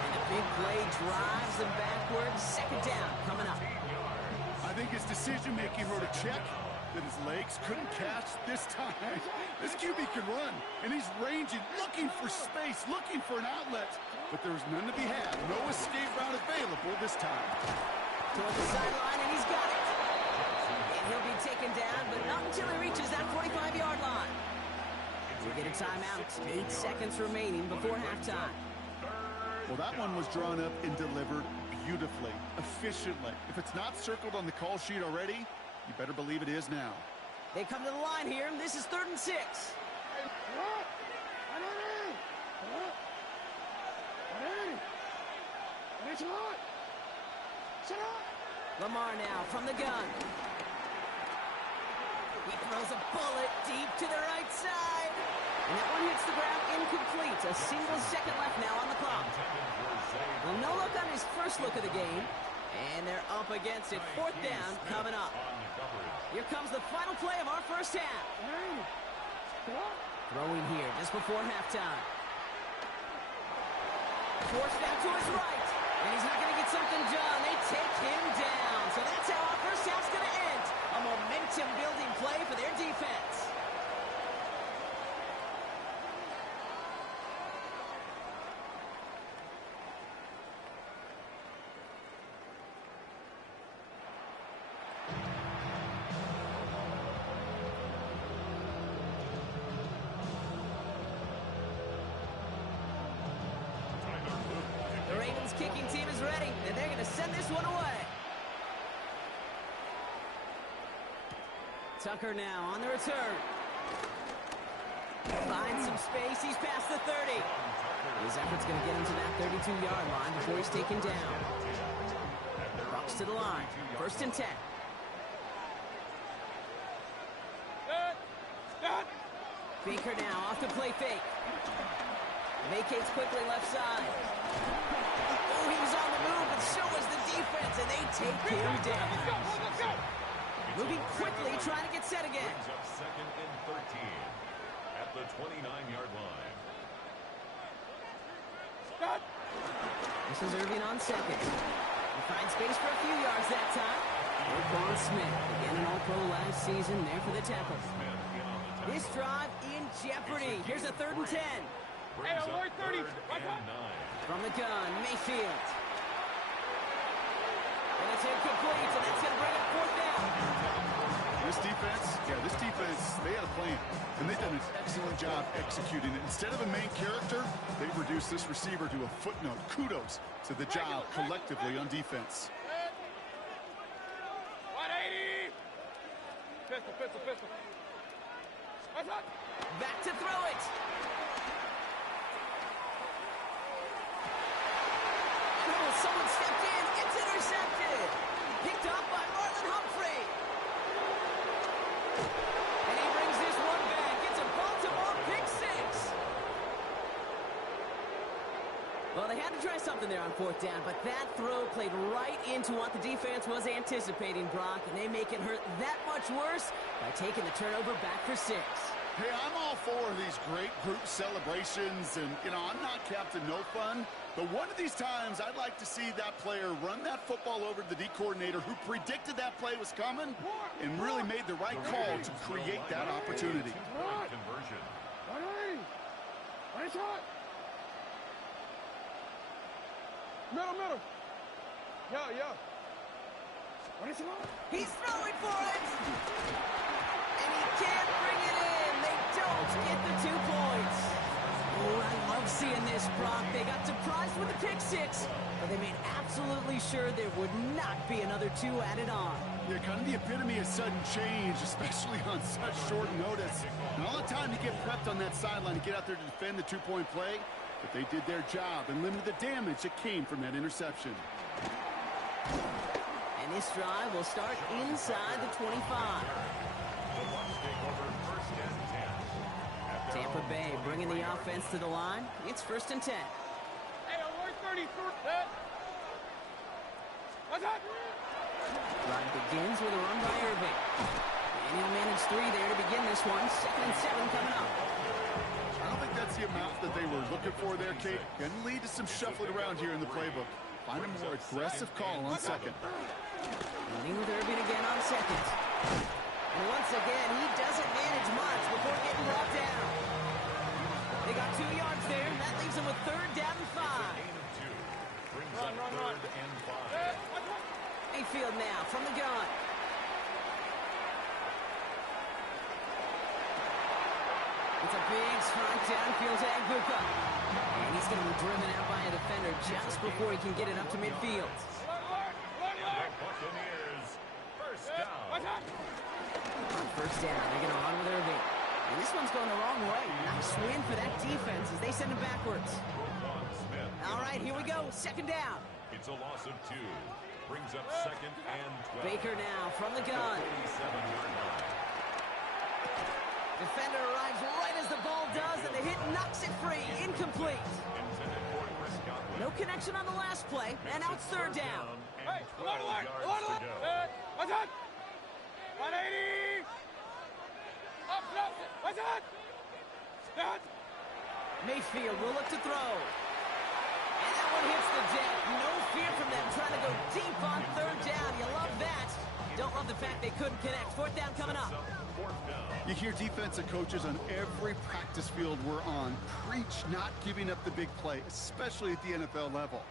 And a big play drives them backwards. Second down coming up. I think his decision-making wrote a check that his legs couldn't catch this time. This QB can run, and he's ranging, looking for space, looking for an outlet. But there's none to be had. No escape route available this time. Toward the sideline, and he's got it. And he'll be taken down, but not until he reaches that 45-yard line. We get a timeout. 8 seconds remaining before halftime. Well, that one was drawn up and delivered beautifully, efficiently. If it's not circled on the call sheet already, you better believe it is now. They come to the line here, and this is 3rd and 6. Lamar now from the gun. He throws a bullet deep to the right side. And that one hits the ground incomplete. A single second left now on the clock. Well, no look on his first look of the game. And they're up against it. 4th down coming up. Here comes the final play of our first half. Throwing here just before halftime. Forced out to his right. And he's not going to get something done. They take him down. So that's how our first half's going to end. A momentum-building play for their defense. The Ravens kicking team is ready, and they're going to send this one away. Tucker now on the return. Finds some space. He's past the 30. His effort's going to get him to that 32-yard line before he's taken down. Bucks to the line. 1st and 10. Baker now off the play fake. Vacates quickly left side. Oh, he was on the move, but so was the defense, and they take him down. Let's go. Moving quickly, trying to get set again. Brings up 2nd and 13 at the 29-yard line. This is Irving on second. He finds space for a few yards that time. Roquan Smith, again an All-Pro last season, there for the tackle. This drive in jeopardy. Here's a 3rd and 10. Hey, alert 30. From the gun, Mayfield. And it's incomplete, and that's going to bring up 4th down. This defense, they had a plan, and they've done an excellent job executing it. Instead of a main character, they've reduced this receiver to a footnote. Kudos to the job collectively on defense. 180. Pistol. Back to throw it. Oh, someone stepped in. It's intercepted. Picked up by Marlon Humphrey. And he brings this one back. It's a Baltimore pick-6. Well, they had to try something there on 4th down, but that throw played right into what the defense was anticipating, Brock, and they make it hurt that much worse by taking the turnover back for 6. Hey, I'm all for these great group celebrations, and, I'm not Captain No Fun, but one of these times I'd like to see that player run that football over to the D coordinator who predicted that play was coming and really made the right call to create that opportunity. Conversion. 180. Nice shot. Middle. Yeah. What is it on? He's throwing for it! And he can't bring it in! They don't get the 2 points! Oh, I love seeing this, Brock. They got surprised with the pick-6, but they made absolutely sure there would not be another 2 added on. Yeah, kind of the epitome of sudden change, especially on such short notice. And all the time to get prepped on that sideline to get out there to defend the 2-point play, but they did their job and limited the damage that came from that interception. And this drive will start inside the 25. Tampa Bay bringing the offense to the line. It's 1st and 10. Hey, alert 33. What's up? Drive begins with a run by Irving. And he'll manage 3 there to begin this one. 2nd and 7 coming up. I don't think that's the amount that they were looking for there, Kate. Going to lead to some shuffling around here in the playbook. Find a more aggressive call on 2nd. Running with Irving again on 2nd. And once again, he doesn't manage much before getting brought down. They got 2 yards there, and that leaves them with 3rd down and 5. Run. Mayfield now from the gun. It's a big strike downfield to Aguka. And he's going to be driven out by a defender just before he can get it up to midfield. Buccaneers, first down. On 1st down, they're going to run with Irving. And this one's going the wrong way. Nice win for that defense as they send him backwards. All right, here we go. 2nd down. It's a loss of 2. Brings up 2nd and 12. Baker now from the gun. 47-yard line. Defender arrives right as the ball does, and the hit knocks it free. Incomplete. Intended for Chris Godwin. No connection on the last play, and now it's 3rd down. Hey, alert. What's up? 180. Up. What's up? Down. Mayfield will look to throw. And that one hits the deck. No fear from them trying to go deep on 3rd down. You love that. Don't love the fact they couldn't connect. 4th down coming up. You hear defensive coaches on every practice field we're on preach not giving up the big play, especially at the NFL level.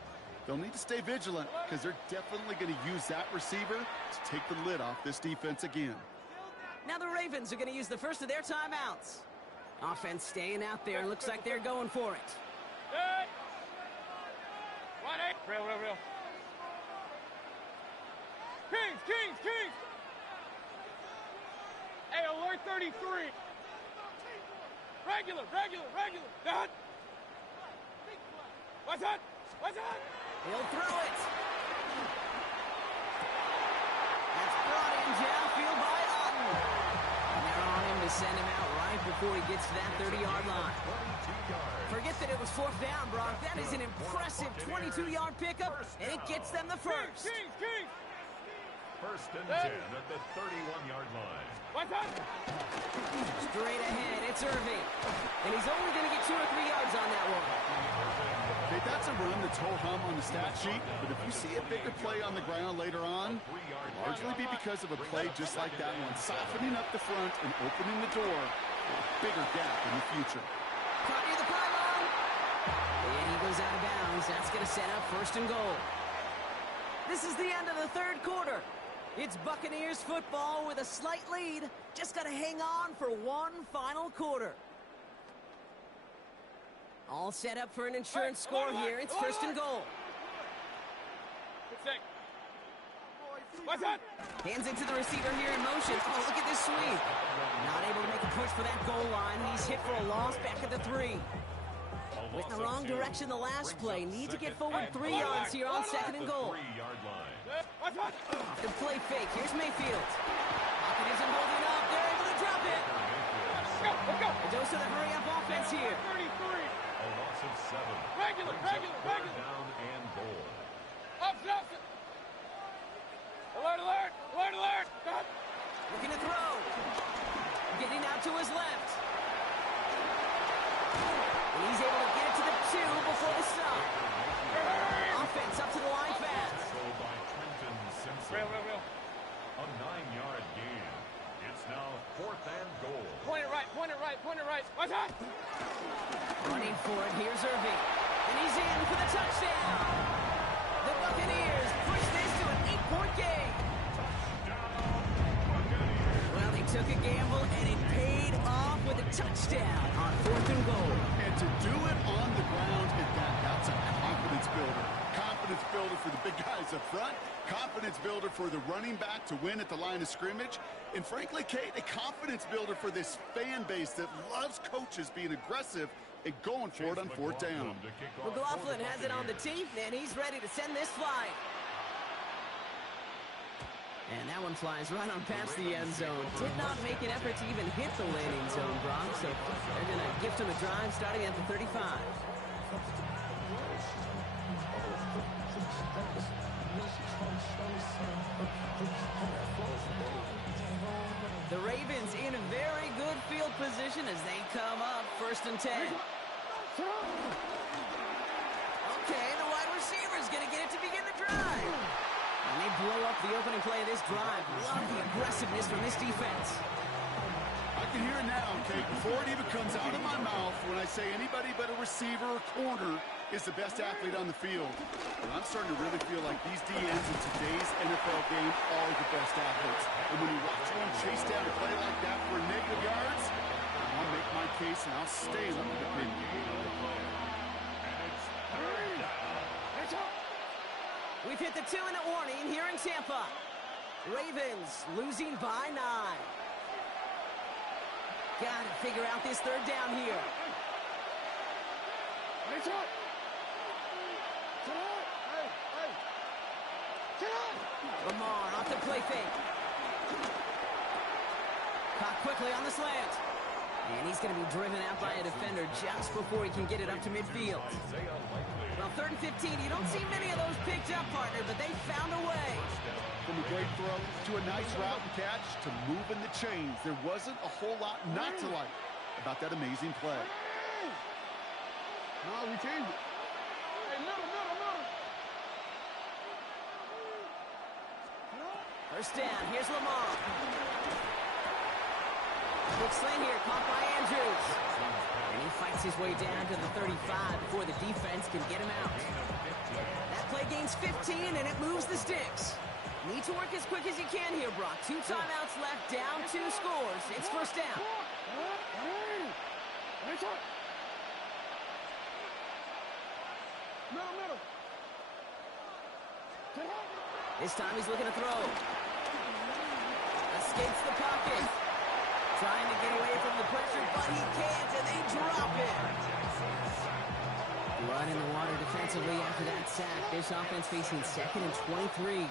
They'll need to stay vigilant because they're definitely going to use that receiver to take the lid off this defense again. Now the Ravens are going to use the first of their timeouts. Offense staying out there. Looks like they're going for it. Good. 180. Real. Kings. Hey, alert 33. Regular. Down. What's up? He'll throw it. That's brought in downfield by Otten. And they're on him to send him out right before he gets to that 30-yard line. Forget that it was 4th down, Brock. That is an impressive 22-yard pickup, and it gets them the first. Kings. 1st and 10 at the 31-yard line. What's up? Straight ahead, it's Irving. And he's only going to get 2 or 3 yards on that one. Okay, That's a run that's ho-hum on the stat sheet, but if you see a bigger play on the ground later on, it'll largely be because of a play just like that one, softening up the front and opening the door for a bigger gap in the future. Caught near the pylon. And he goes out of bounds. That's going to set up first and goal. This is the end of the third quarter. It's Buccaneers football with a slight lead. Just got to hang on for one final quarter. All set up for an insurance score here. It's first and goal. Hands it to the receiver here in motion. Oh, look at this sweep. Not able to make a push for that goal line. He's hit for a loss back at the 3. Went in the wrong direction the last play. Need to get forward 3 yards here on second and goal. Off the play fake. Here's Mayfield. Pocket isn't holding up. They're able to drop it. A dose of the hurry-up offense here. A loss of 7. Regular. Down and goal. Opposite. Alert. Looking to throw. Getting out to his left. And he's able to get it to the 2 before the stop. Offense up to the line fast. Control by Trenton Simpson. Real. A 9-yard gain. It's now 4th and goal. Point it right. What's that? Running for it. Here's Irving. And he's in for the touchdown. The Buccaneers push this to an 8-point game. Well, they took a gamble, and it paid off with a touchdown on 4th and goal. And to do it on the ground at that's a confidence builder. Confidence builder for the big guys up front. Confidence builder for the running back to win at the line of scrimmage. And frankly, Kate, a confidence builder for this fan base that loves coaches being aggressive and going for it on 4th down. McLaughlin has it on the team, and he's ready to send this flying. And that one flies right on past the end zone. Did not make an effort to even hit the landing zone, Brock. So they're going to gift him a drive starting at the 35. The Ravens in a very good field position as they come up 1st and 10. Okay, the wide receiver's going to get it to begin the drive. And they blow up the opening play of this drive. Love the aggressiveness from this defense. I can hear it now, Kate, before it even comes out of my mouth when I say anybody but a receiver or corner is the best athlete on the field. And I'm starting to really feel like these DNs in today's NFL game are the best athletes. And when you watch one chase down a play like that for negative yards, I'll make my case and I'll stay in the opinion. We've hit the 2-minute warning here in Tampa. Ravens losing by 9. Got to figure out this 3rd down here. Lamar off the play fake. Caught quickly on the slant. And he's going to be driven out by a defender just before he can get it up to midfield. Well, 3rd and 15, you don't see many of those picked up, partner, but they found a way. From a great throw to a nice route and catch to moving the chains, there wasn't a whole lot not to like about that amazing play. No, we changed it. Hey, middle. 1st down, here's Lamar. Quick slant here, caught by Andrews. And he fights his way down to the 35 before the defense can get him out. That play gains 15, and it moves the sticks. Need to work as quick as you can here, Brock. 2 timeouts left, down 2 scores. It's 1st down. Middle. This time he's looking to throw. Escapes the pocket. Trying to get away from the pressure, but he can't, and they drop it. Blood in the water defensively after that sack. This offense facing 2nd and 23.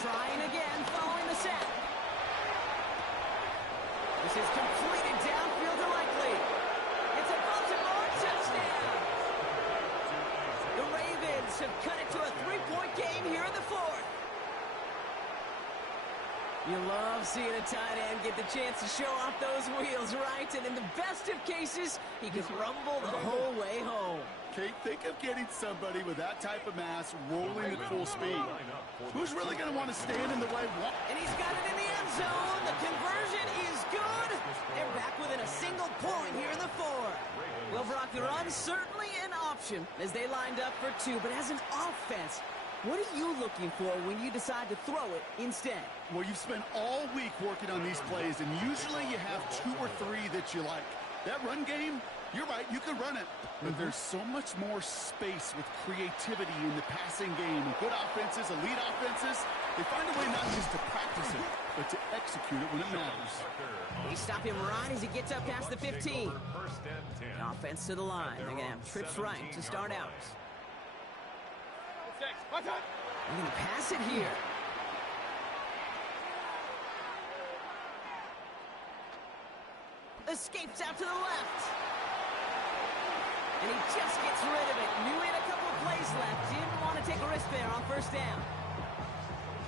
Trying again, following the sack. This is completed downfield to Likely. It's a Baltimore touchdown. The Ravens have cut it to a 3-point game here in the 4th. You love seeing a tight end get the chance to show off those wheels, right? And in the best of cases, he can rumble the whole way home. Kate, think of getting somebody with that type of mass rolling at full speed. Who's really going to want to stand in the way? And he's got it in the end zone. The conversion is good. They're back within a single point here in the fourth. Well, Brock, the run's certainly an option as they lined up for two. But as an offense, what are you looking for when you decide to throw it instead? Well, you've spent all week working on these plays, and usually you have 2 or 3 that you like. That run game, you're right, you can run it. But there's so much more space with creativity in the passing game. And good offenses, elite offenses, they find a way not just to practice it, but to execute it when it matters. They stop him right as he gets up past the 15. Offense to the line. They're going to have trips right to start out. They're going to pass it here. Escapes out to the left. And he just gets rid of it. Knew he had a couple of plays left. Didn't want to take a risk there on first down.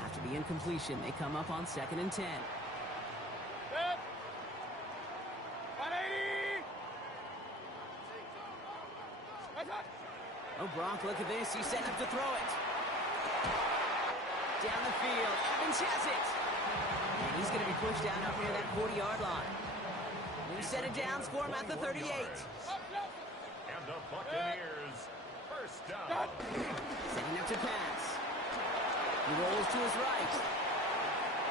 After the incompletion, they come up on 2nd and 10. Oh, Brock, look at this. He's set up to throw it. Down the field. Evans has it. And he's going to be pushed down up near that 40-yard line. He set it down for him at the 38. And the Buccaneers, first down. Setting up to pass. He rolls to his right.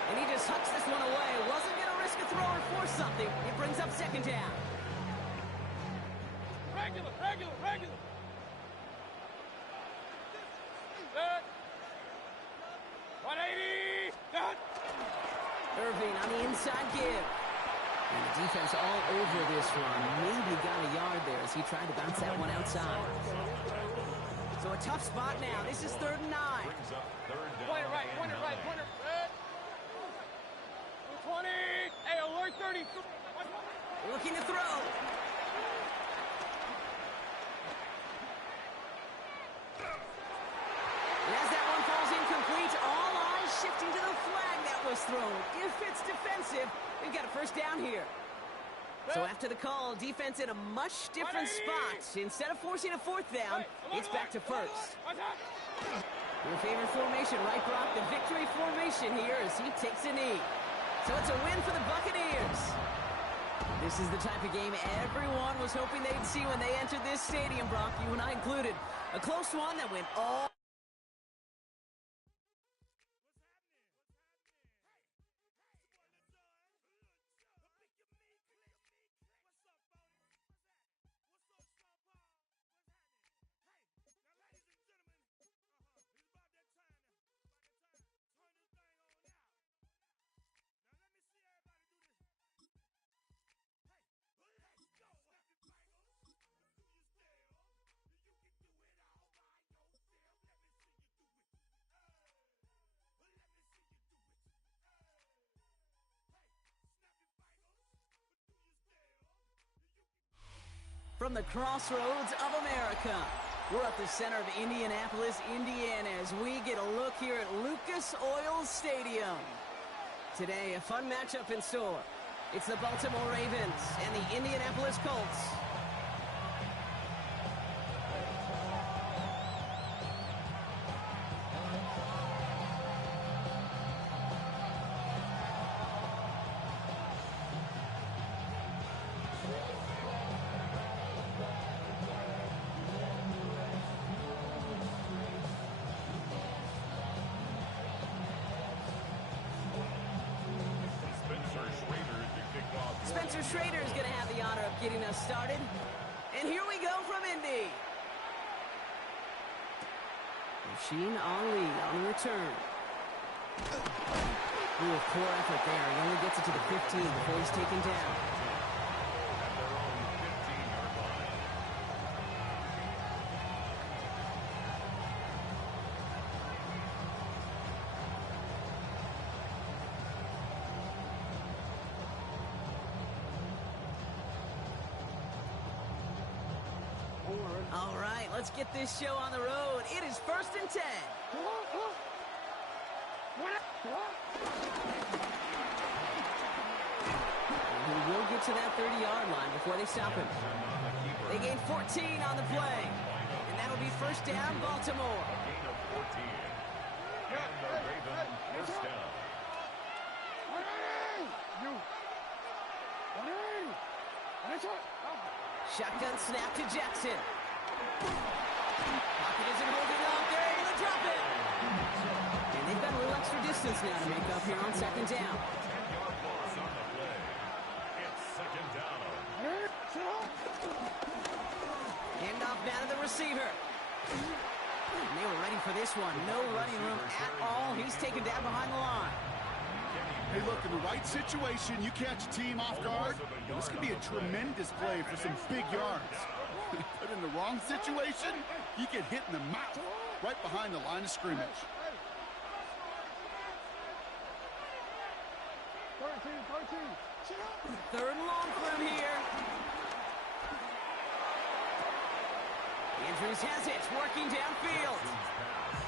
And he just hucks this one away. Wasn't going to risk a throw or force something. It brings up 2nd down. Regular. 180. Irving on the inside give. And the defense all over this one. Maybe got a yard there as he tried to bounce that one outside. So a tough spot now. This is 3rd and 9. Point it right. 20. Hey, alert 30. Looking to throw. And as that one falls incomplete, all eyes shifting to the flag that was thrown. If it's defensive, we've got a first down here. So after the call, defense in a much different spot. Instead of forcing a 4th down, it's back to 1st. Your favorite formation, right, Brock? The victory formation here as he takes a knee. So it's a win for the Buccaneers. This is the type of game everyone was hoping they'd see when they entered this stadium, Brock, you and I included. A close one that went all... From the crossroads of America, we're at the center of Indianapolis, Indiana, as we get a look here at Lucas Oil Stadium. Today, a fun matchup in store. It's the Baltimore Ravens and the Indianapolis Colts. Spencer Schrader is going to have the honor of getting us started. And here we go from Indy. Rasheen Ali on the return. Ooh, poor effort there. He only gets it to the 15 before he's taken down. All right, let's get this show on the road. It is 1st and 10. And he will get to that 30-yard line before they stop him. They gain 14 on the play. first down, Baltimore. A gain of 14. And the Ravens first down. Shotgun snap to Jackson. Pocket isn't holding up. They're able to drop it. And they've got a little extra distance now to make up here on second down. 10-yard loss on the play. It's second down. Hand off now to the receiver. And they were ready for this one. No running room at all. He's taken down behind the line. Hey, look, in the right situation, you catch a team off guard, this could be a tremendous play for some big yards. But in the wrong situation, you get hit in the mouth right behind the line of scrimmage. 13. Third and long for him here. Andrews has it, working downfield.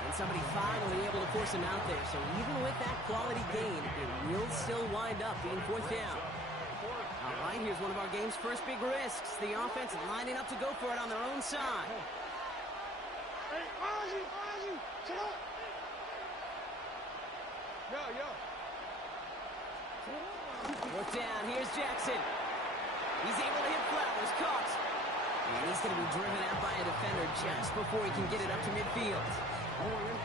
And somebody finally able to force him out there. So even with that quality gain, it will still wind up being fourth down. All right, here's one of our game's first big risks. The offense lining up to go for it on their own side. Hey, Ozzy, shut up. Yo. Fourth down, here's Jackson. He's able to hit Flowers, caught. And he's going to be driven out by a defender just before he can get it up to midfield.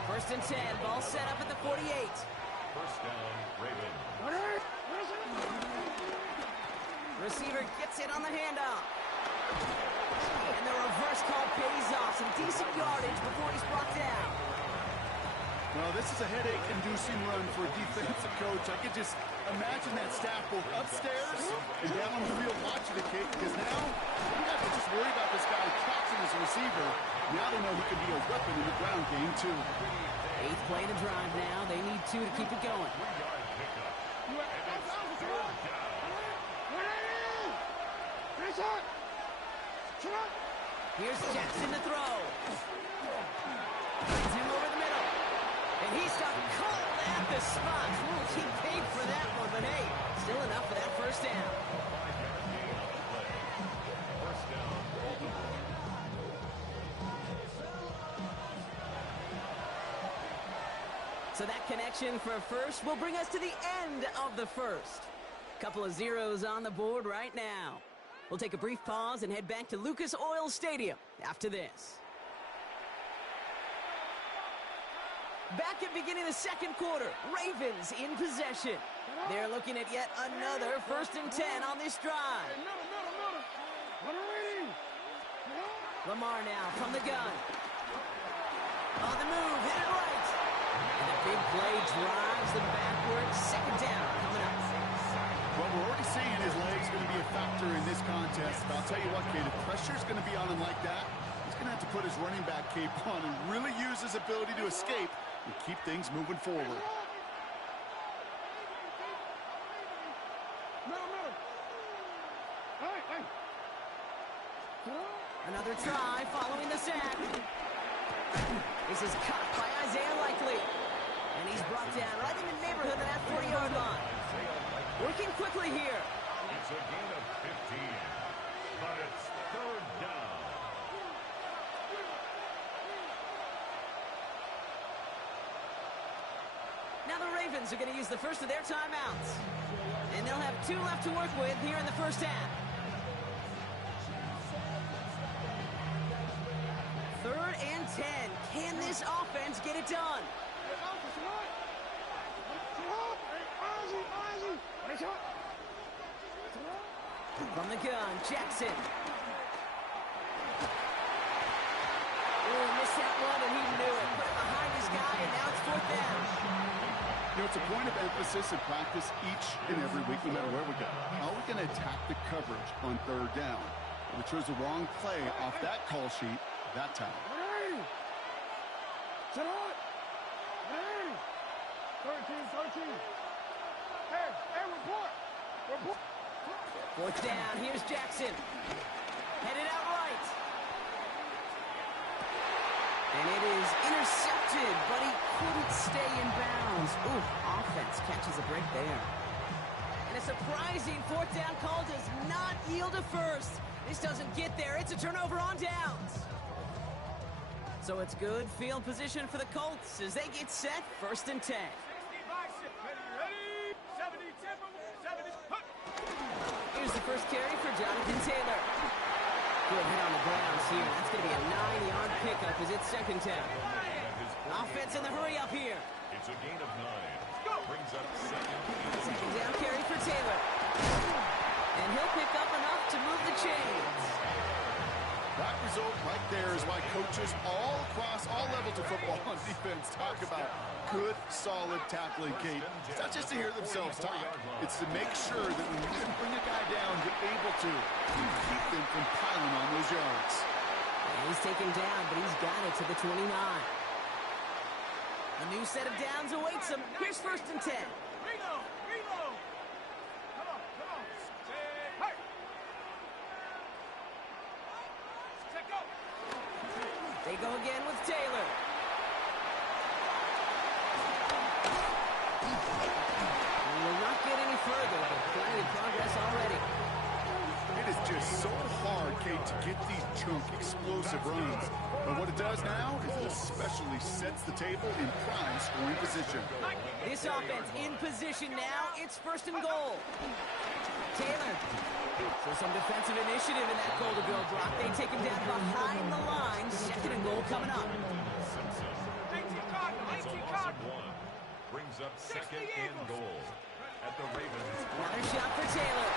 First and 10, ball set up at the 48. First down, Ravens. Receiver gets it on the handoff. And the reverse call pays off. Some decent yardage before he's brought down. Well, this is a headache-inducing run for a defensive coach. I could just imagine that staff both upstairs and down on the field watching the kick, because now you have to just worry about this guy catching his receiver. Now they know he can be a weapon in the ground game, too. Eighth play to drive now. They need 2 to keep it going. 3-yard pickup. And it's third down. Here's Jackson to throw. Brings him over the middle. And he's stopped cold at the spot. Ooh, he paid for that one, but hey, still enough for that first down. 5-yard gain on the play. First down, Baltimore. So that connection for a first will bring us to the end of the first. Couple of zeros on the board right now. We'll take a brief pause and head back to Lucas Oil Stadium after this. Back at beginning of the second quarter, Ravens in possession. They're looking at yet another first and 10 on this drive. Lamar now from the gun. On the move, hit it right. And a big play drives them backwards. Second down coming up. Well, we're already seeing his legs going to be a factor in this contest. But I'll tell you what, kid, if pressure's going to be on him like that, he's going to have to put his running back cape on and really use his ability to escape and keep things moving forward. Another try following the sack. This is caught by Isaiah Likely. And he's brought down right in the neighborhood of that 40-yard line. Working quickly here. It's a gain of 15, but it's third down. Now the Ravens are going to use the first of their timeouts. And they'll have 2 left to work with here in the first half. Third and 10. Can this offense get it done? From the gun, Jackson. Oh, missed that one, and he knew it. Put it behind his guy, and now it's fourth down. You know, it's a point of emphasis in practice each and every week, no matter where we go. How are we going to attack the coverage on third down? We chose the wrong play off that call sheet that time. 13. Hey, report. Fourth down, here's Jackson. Headed out right. And it is intercepted, but he couldn't stay in bounds. Ooh, offense catches a break there. And a surprising fourth down call does not yield a first. This doesn't get there. It's a turnover on downs. So it's good field position for the Colts as they get set, 1st and 10. Here's the first carry for Jonathan Taylor. Good hit on the grounds here. That's going to be a 9-yard pickup as it's 2nd down. Offense in the hurry up here. It's a gain of 9. Brings up 2nd down carry for Taylor. And he'll pick up enough to move the chains. That result right there is why coaches all across all levels of football on defense talk about good, solid tackling, Kate. It's not just to hear themselves talk. It's to make sure that when you bring a guy down, you're able to keep them from piling on those yards. And he's taken down, but he's got it to the 29. A new set of downs awaits him. Here's 1st and 10. Reload! Reload! Come on, come on. Hey! Check go! They go again with Taylor. We will not get any further, but plenty of progress already. It is just so hard, Kate, to get these chunk, explosive runs. But what it does now is it especially sets the table in prime scoring position. This offense in position now. It's 1st and goal. Taylor. So some defensive initiative in that goal-to-go block. They take him down behind the line. 2nd and goal coming up. 18 Cardinal. Brings up 2nd and goal at the Ravens. Another shot for Taylor.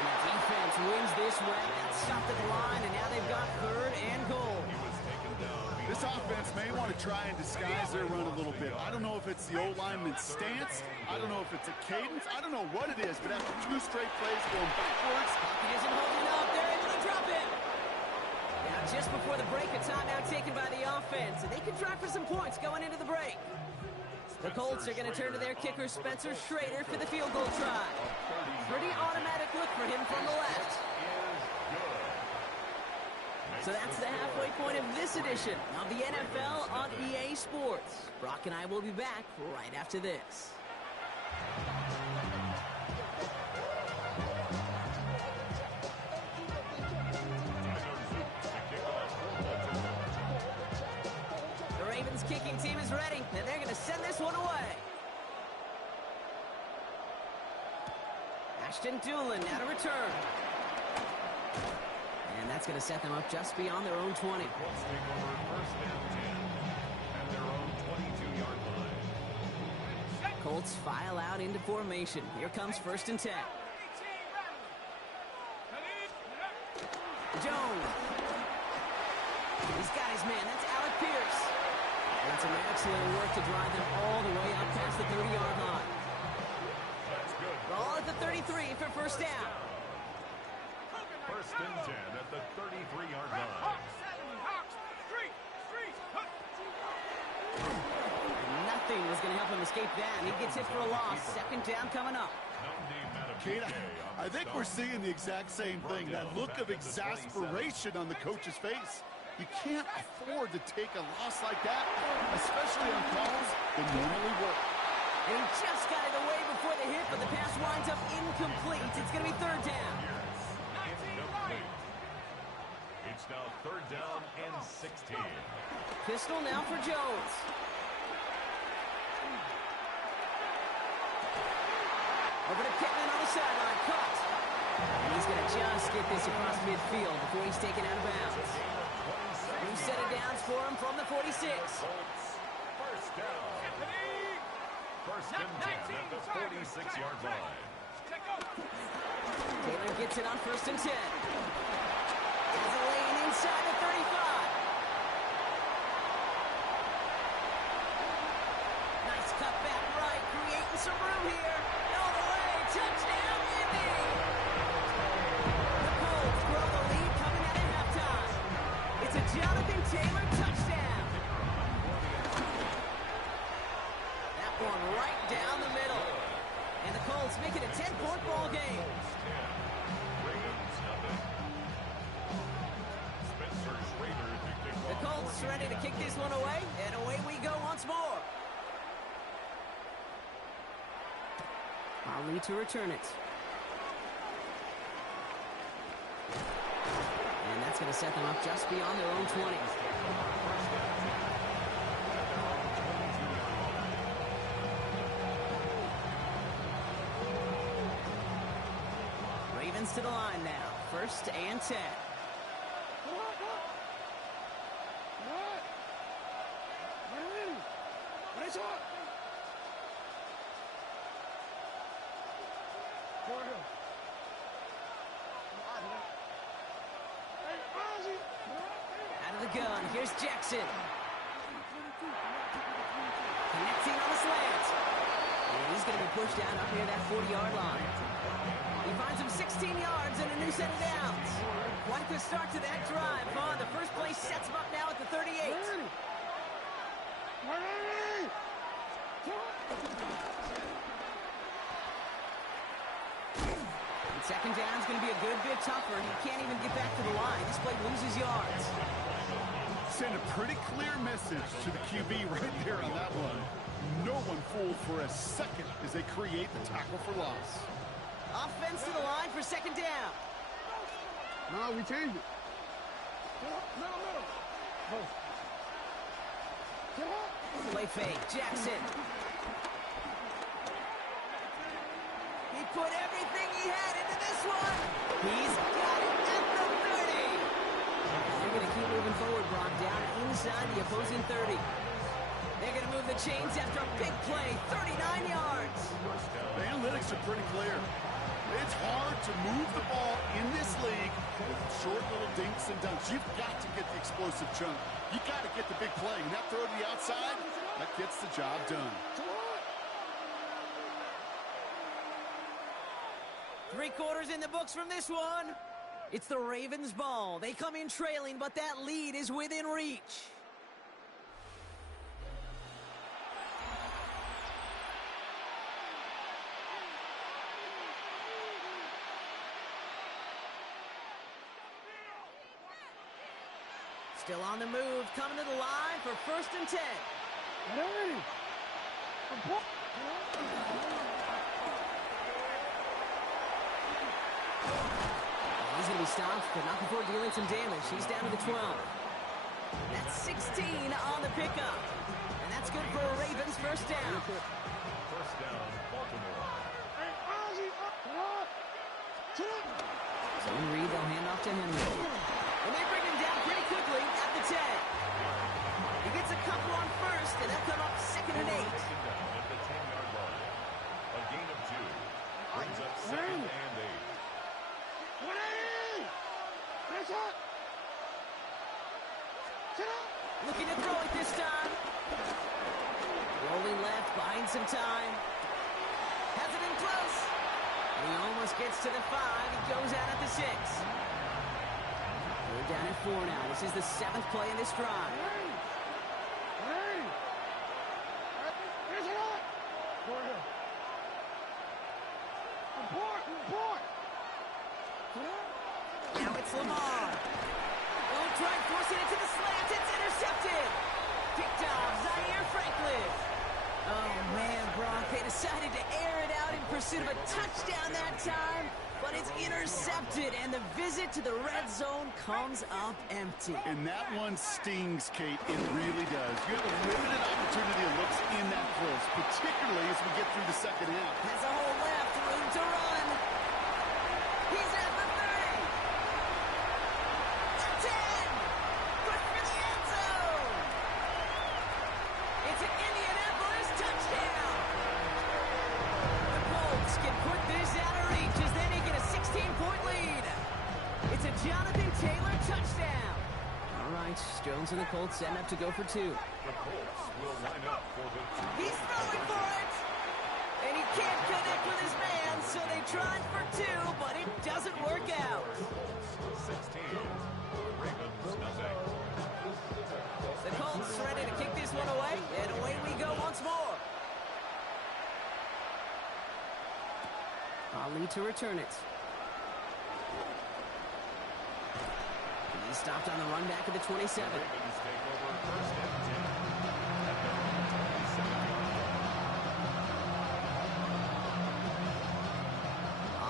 And the defense wins this one. That stopped at the line, and now they've got 3rd and goal. He was taken down. This offense may want to try and disguise their run a little bit. I don't know if it's the O-lineman's stance. I don't know if it's a cadence. I don't know what it is, but after 2 straight plays going backwards, He isn't holding up. They're able to drop him. Now, just before the break, a timeout taken by the offense, and they can try for some points going into the break. The Colts are going to turn to their kicker, Spencer Schrader, for the field goal try. Pretty automatic look for him from the left. So that's the halfway point of this edition of the NFL on EA Sports. Brock and I will be back right after this. The Ravens kicking team is ready, and they're going to send this one away. Ashton Doolin now to return. And that's going to set them up just beyond their own 20. Colts take over 1st and 10 at their own 22-yard line. Colts file out into formation. Here comes 1st and 10. Jones. He's got his man. That's Alec Pierce. That's some excellent work to drive them all the way up past the 30-yard line. That's good. Ball at the 33 for 1st down. 1st and 10 at the 33-yard line. Nothing was going to help him escape that. He gets hit for a loss. 2nd down coming up. Kate, I think we're seeing the exact same thing. That look of exasperation on the coach's face. You can't afford to take a loss like that, especially on calls that normally work. And he just got it away before the hit, but the pass winds up incomplete. It's going to be 3rd down. It's now 3rd down and 16. Pistol now for Jones. Over to Pittman on the sideline. Caught. And he's going to just get this across midfield before he's taken out of bounds. New set of downs for him from the 46. 1st down. 1st and 10 at the 46-yard line. Taylor gets it on 1st and 10. Has a lane inside the 35. Nice cut back right, creating some room here. All the way, touchdown, Indy! The Colts grow the lead coming out of halftime. It's a Jonathan Taylor touchdown. That one right down the middle. And the Colts make it a 10-point ball game. The Colts ready to kick this one away, and away we go once more. I'll need to return it. And that's going to set them up just beyond their own 20. Ravens to the line now. 1st and 10. Out of the gun, here's Jackson. Connecting on the slant. And he's going to be pushed down up near that 40-yard line. He finds him 16 yards and a new set of downs. Quite the start to that drive, huh? The first play sets him up now at the 38. And second down is going to be a good bit tougher. He can't even get back to the line. This play loses yards. Send a pretty clear message to the QB right there on that one. No one fooled for a second as they create the tackle for loss. Offense to the line for second down. No, we changed it. Play fake, Jackson. He put everything he had into this one. He's got it at the 30. They're going to keep moving forward, Brock, down inside the opposing 30. They're going to move the chains after a big play, 39 yards. The analytics are pretty clear. It's hard to move the ball in this league with short little dinks and dunks. You've got to get the explosive chunk. You've got to get the big play. And that throw to the outside, that gets the job done. 3 quarters in the books from this one. It's the Ravens' ball. They come in trailing, but that lead is within reach. Still on the move, coming to the line for 1st and 10. He's going to be stopped, but not before dealing some damage. He's down to the 12. That's 16 on the pickup. And that's good for a Ravens 1st down. 1st down, Baltimore. So in Reed, they'll hand off to Henry. And they bring him down pretty quickly at the 10. He gets a couple on 1st, and they'll come up 2nd and 8. At the 10-yard line. A gain of 2. Brings up 2nd and 8. Looking to throw it this time. Rolling left, buying some time. Has it in close. And he almost gets to the 5. He goes out at the 6. We're down at 4 now. This is the 7th play in this drive. Now it's Lamar. Will try forcing it to the slant. It's intercepted. Picked off Zaire Franklin. Oh, man, Brock. They decided to air it out in pursuit of a touchdown that time, but it's intercepted, and the visit to the red zone comes up empty. And that one stings, Kate. It really does. You have a limited opportunity to look in that close, particularly as we get through the 2nd half. Has a hole left, room to run. He's at the 30. The 10. Good for the end zone. It's an Indianapolis touchdown. The Colts can put this out of reach as they make it a 16-point lead. It's a Jonathan Taylor touchdown. All right, Jones and the Colts setting up to go for 2. The Colts will line up for the 2. He's throwing for it. And he can't connect with his man, so they tried for 2, but it doesn't work out. 16. Ravens nothing. The Colts ready to kick this one away, and away we go once more. Ali to return it. He's stopped on the run back at the 27. Ravens take over 1st and 10. At their own 27-yard line.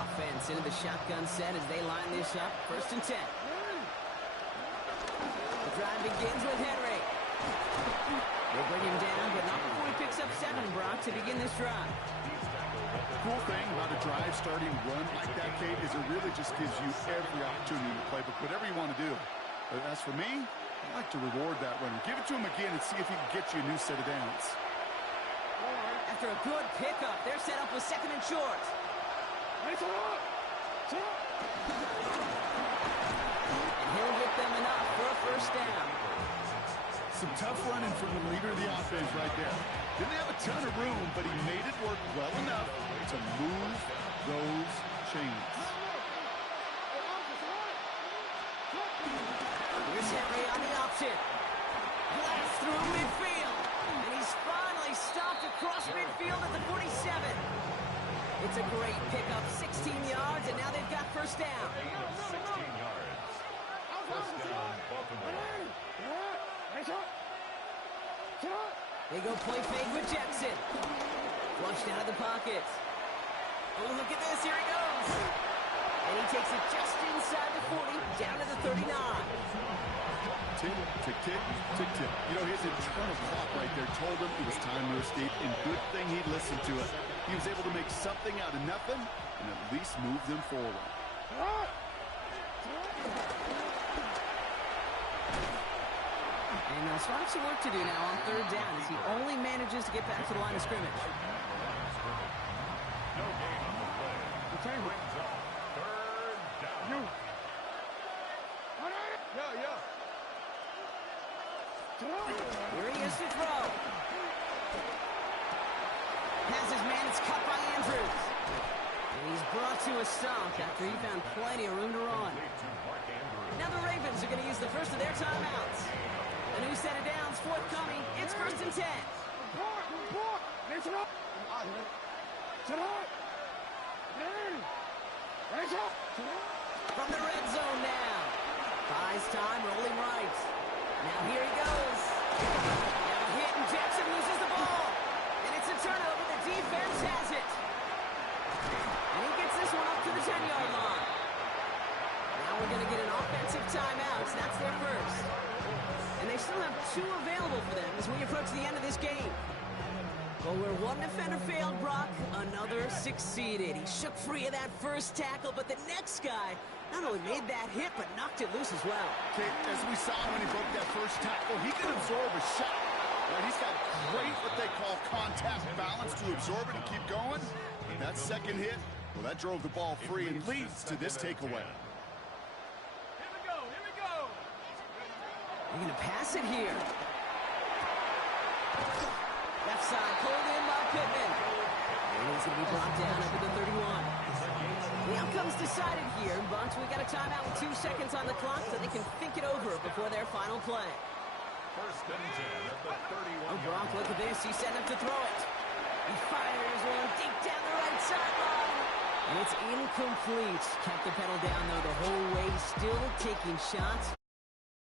Offense into the shotgun set as they line this up. 1st and 10. The drive begins with Henry. They'll bring him down, but not before he picks up 7, Brock, to begin this drive. He's tackled at the cool thing about a drive starting run like that, Kate, is it really just gives you every opportunity to play, but whatever you want to do. But as for me, I like to reward that runner. Give it to him again and see if he can get you a new set of downs. After a good pickup, they're set up with 2nd and short. And he'll get them enough for a first down. Some tough running from the leader of the offense right there. Didn't have a ton of room, but he made it work well enough to move those chains. Here's Henry on the option. Blast through midfield. And he's finally stopped across midfield at the 47. It's a great pickup, 16 yards, and now they've got first down. 16 yards. First down, Baltimore. They go play fake with Jackson. Flushed out of the pocket. Oh, look at this. Here he goes. And he takes it just inside the 40, down to the 39. Tick, tick, tick, tick, tick. You know, his internal clock right there told him it was time to escape, and good thing he listened to it. He was able to make something out of nothing and at least move them forward. And so I have some work to do now on 3rd down as he only manages to get back to the line of scrimmage. No gain on the play. Brings up 3rd down. Here he is to throw. Passes man, it's cut by Andrews. And he's brought to a stop after he found plenty of room to run. Now the Ravens are going to use the first of their timeouts. A new set of downs forthcoming. It's 1st and 10. From the red zone now. Buys time, rolling right. Now here he goes. Now hit, and Jackson loses the ball. And it's a turnover. The defense has it. And he gets this one up to the 10-yard line. Now we're going to get an offensive timeout. That's their first. And they still have 2 available for them as we approach the end of this game. Well, where one defender failed, Brock, another succeeded. He shook free of that first tackle, but the next guy not only made that hit, but knocked it loose as well. Okay, as we saw when he broke that first tackle, he can absorb a shot. Right? He's got great, what they call contact balance to absorb it and keep going. And that second hit, well, that drove the ball free and leads to this takeaway. They're going to pass it here. Left side, pulled in by Pittman. And he's going to be brought down up at the 31. The outcome's decided here, but we got a timeout with 2 seconds on the clock so they can think it over before their final play. 1st and 10 at the 31. Oh, Brock, look at this. He's setting up to throw it. He fires one deep down the right sideline. And it's incomplete. Kept the pedal down, though, the whole way, still taking shots.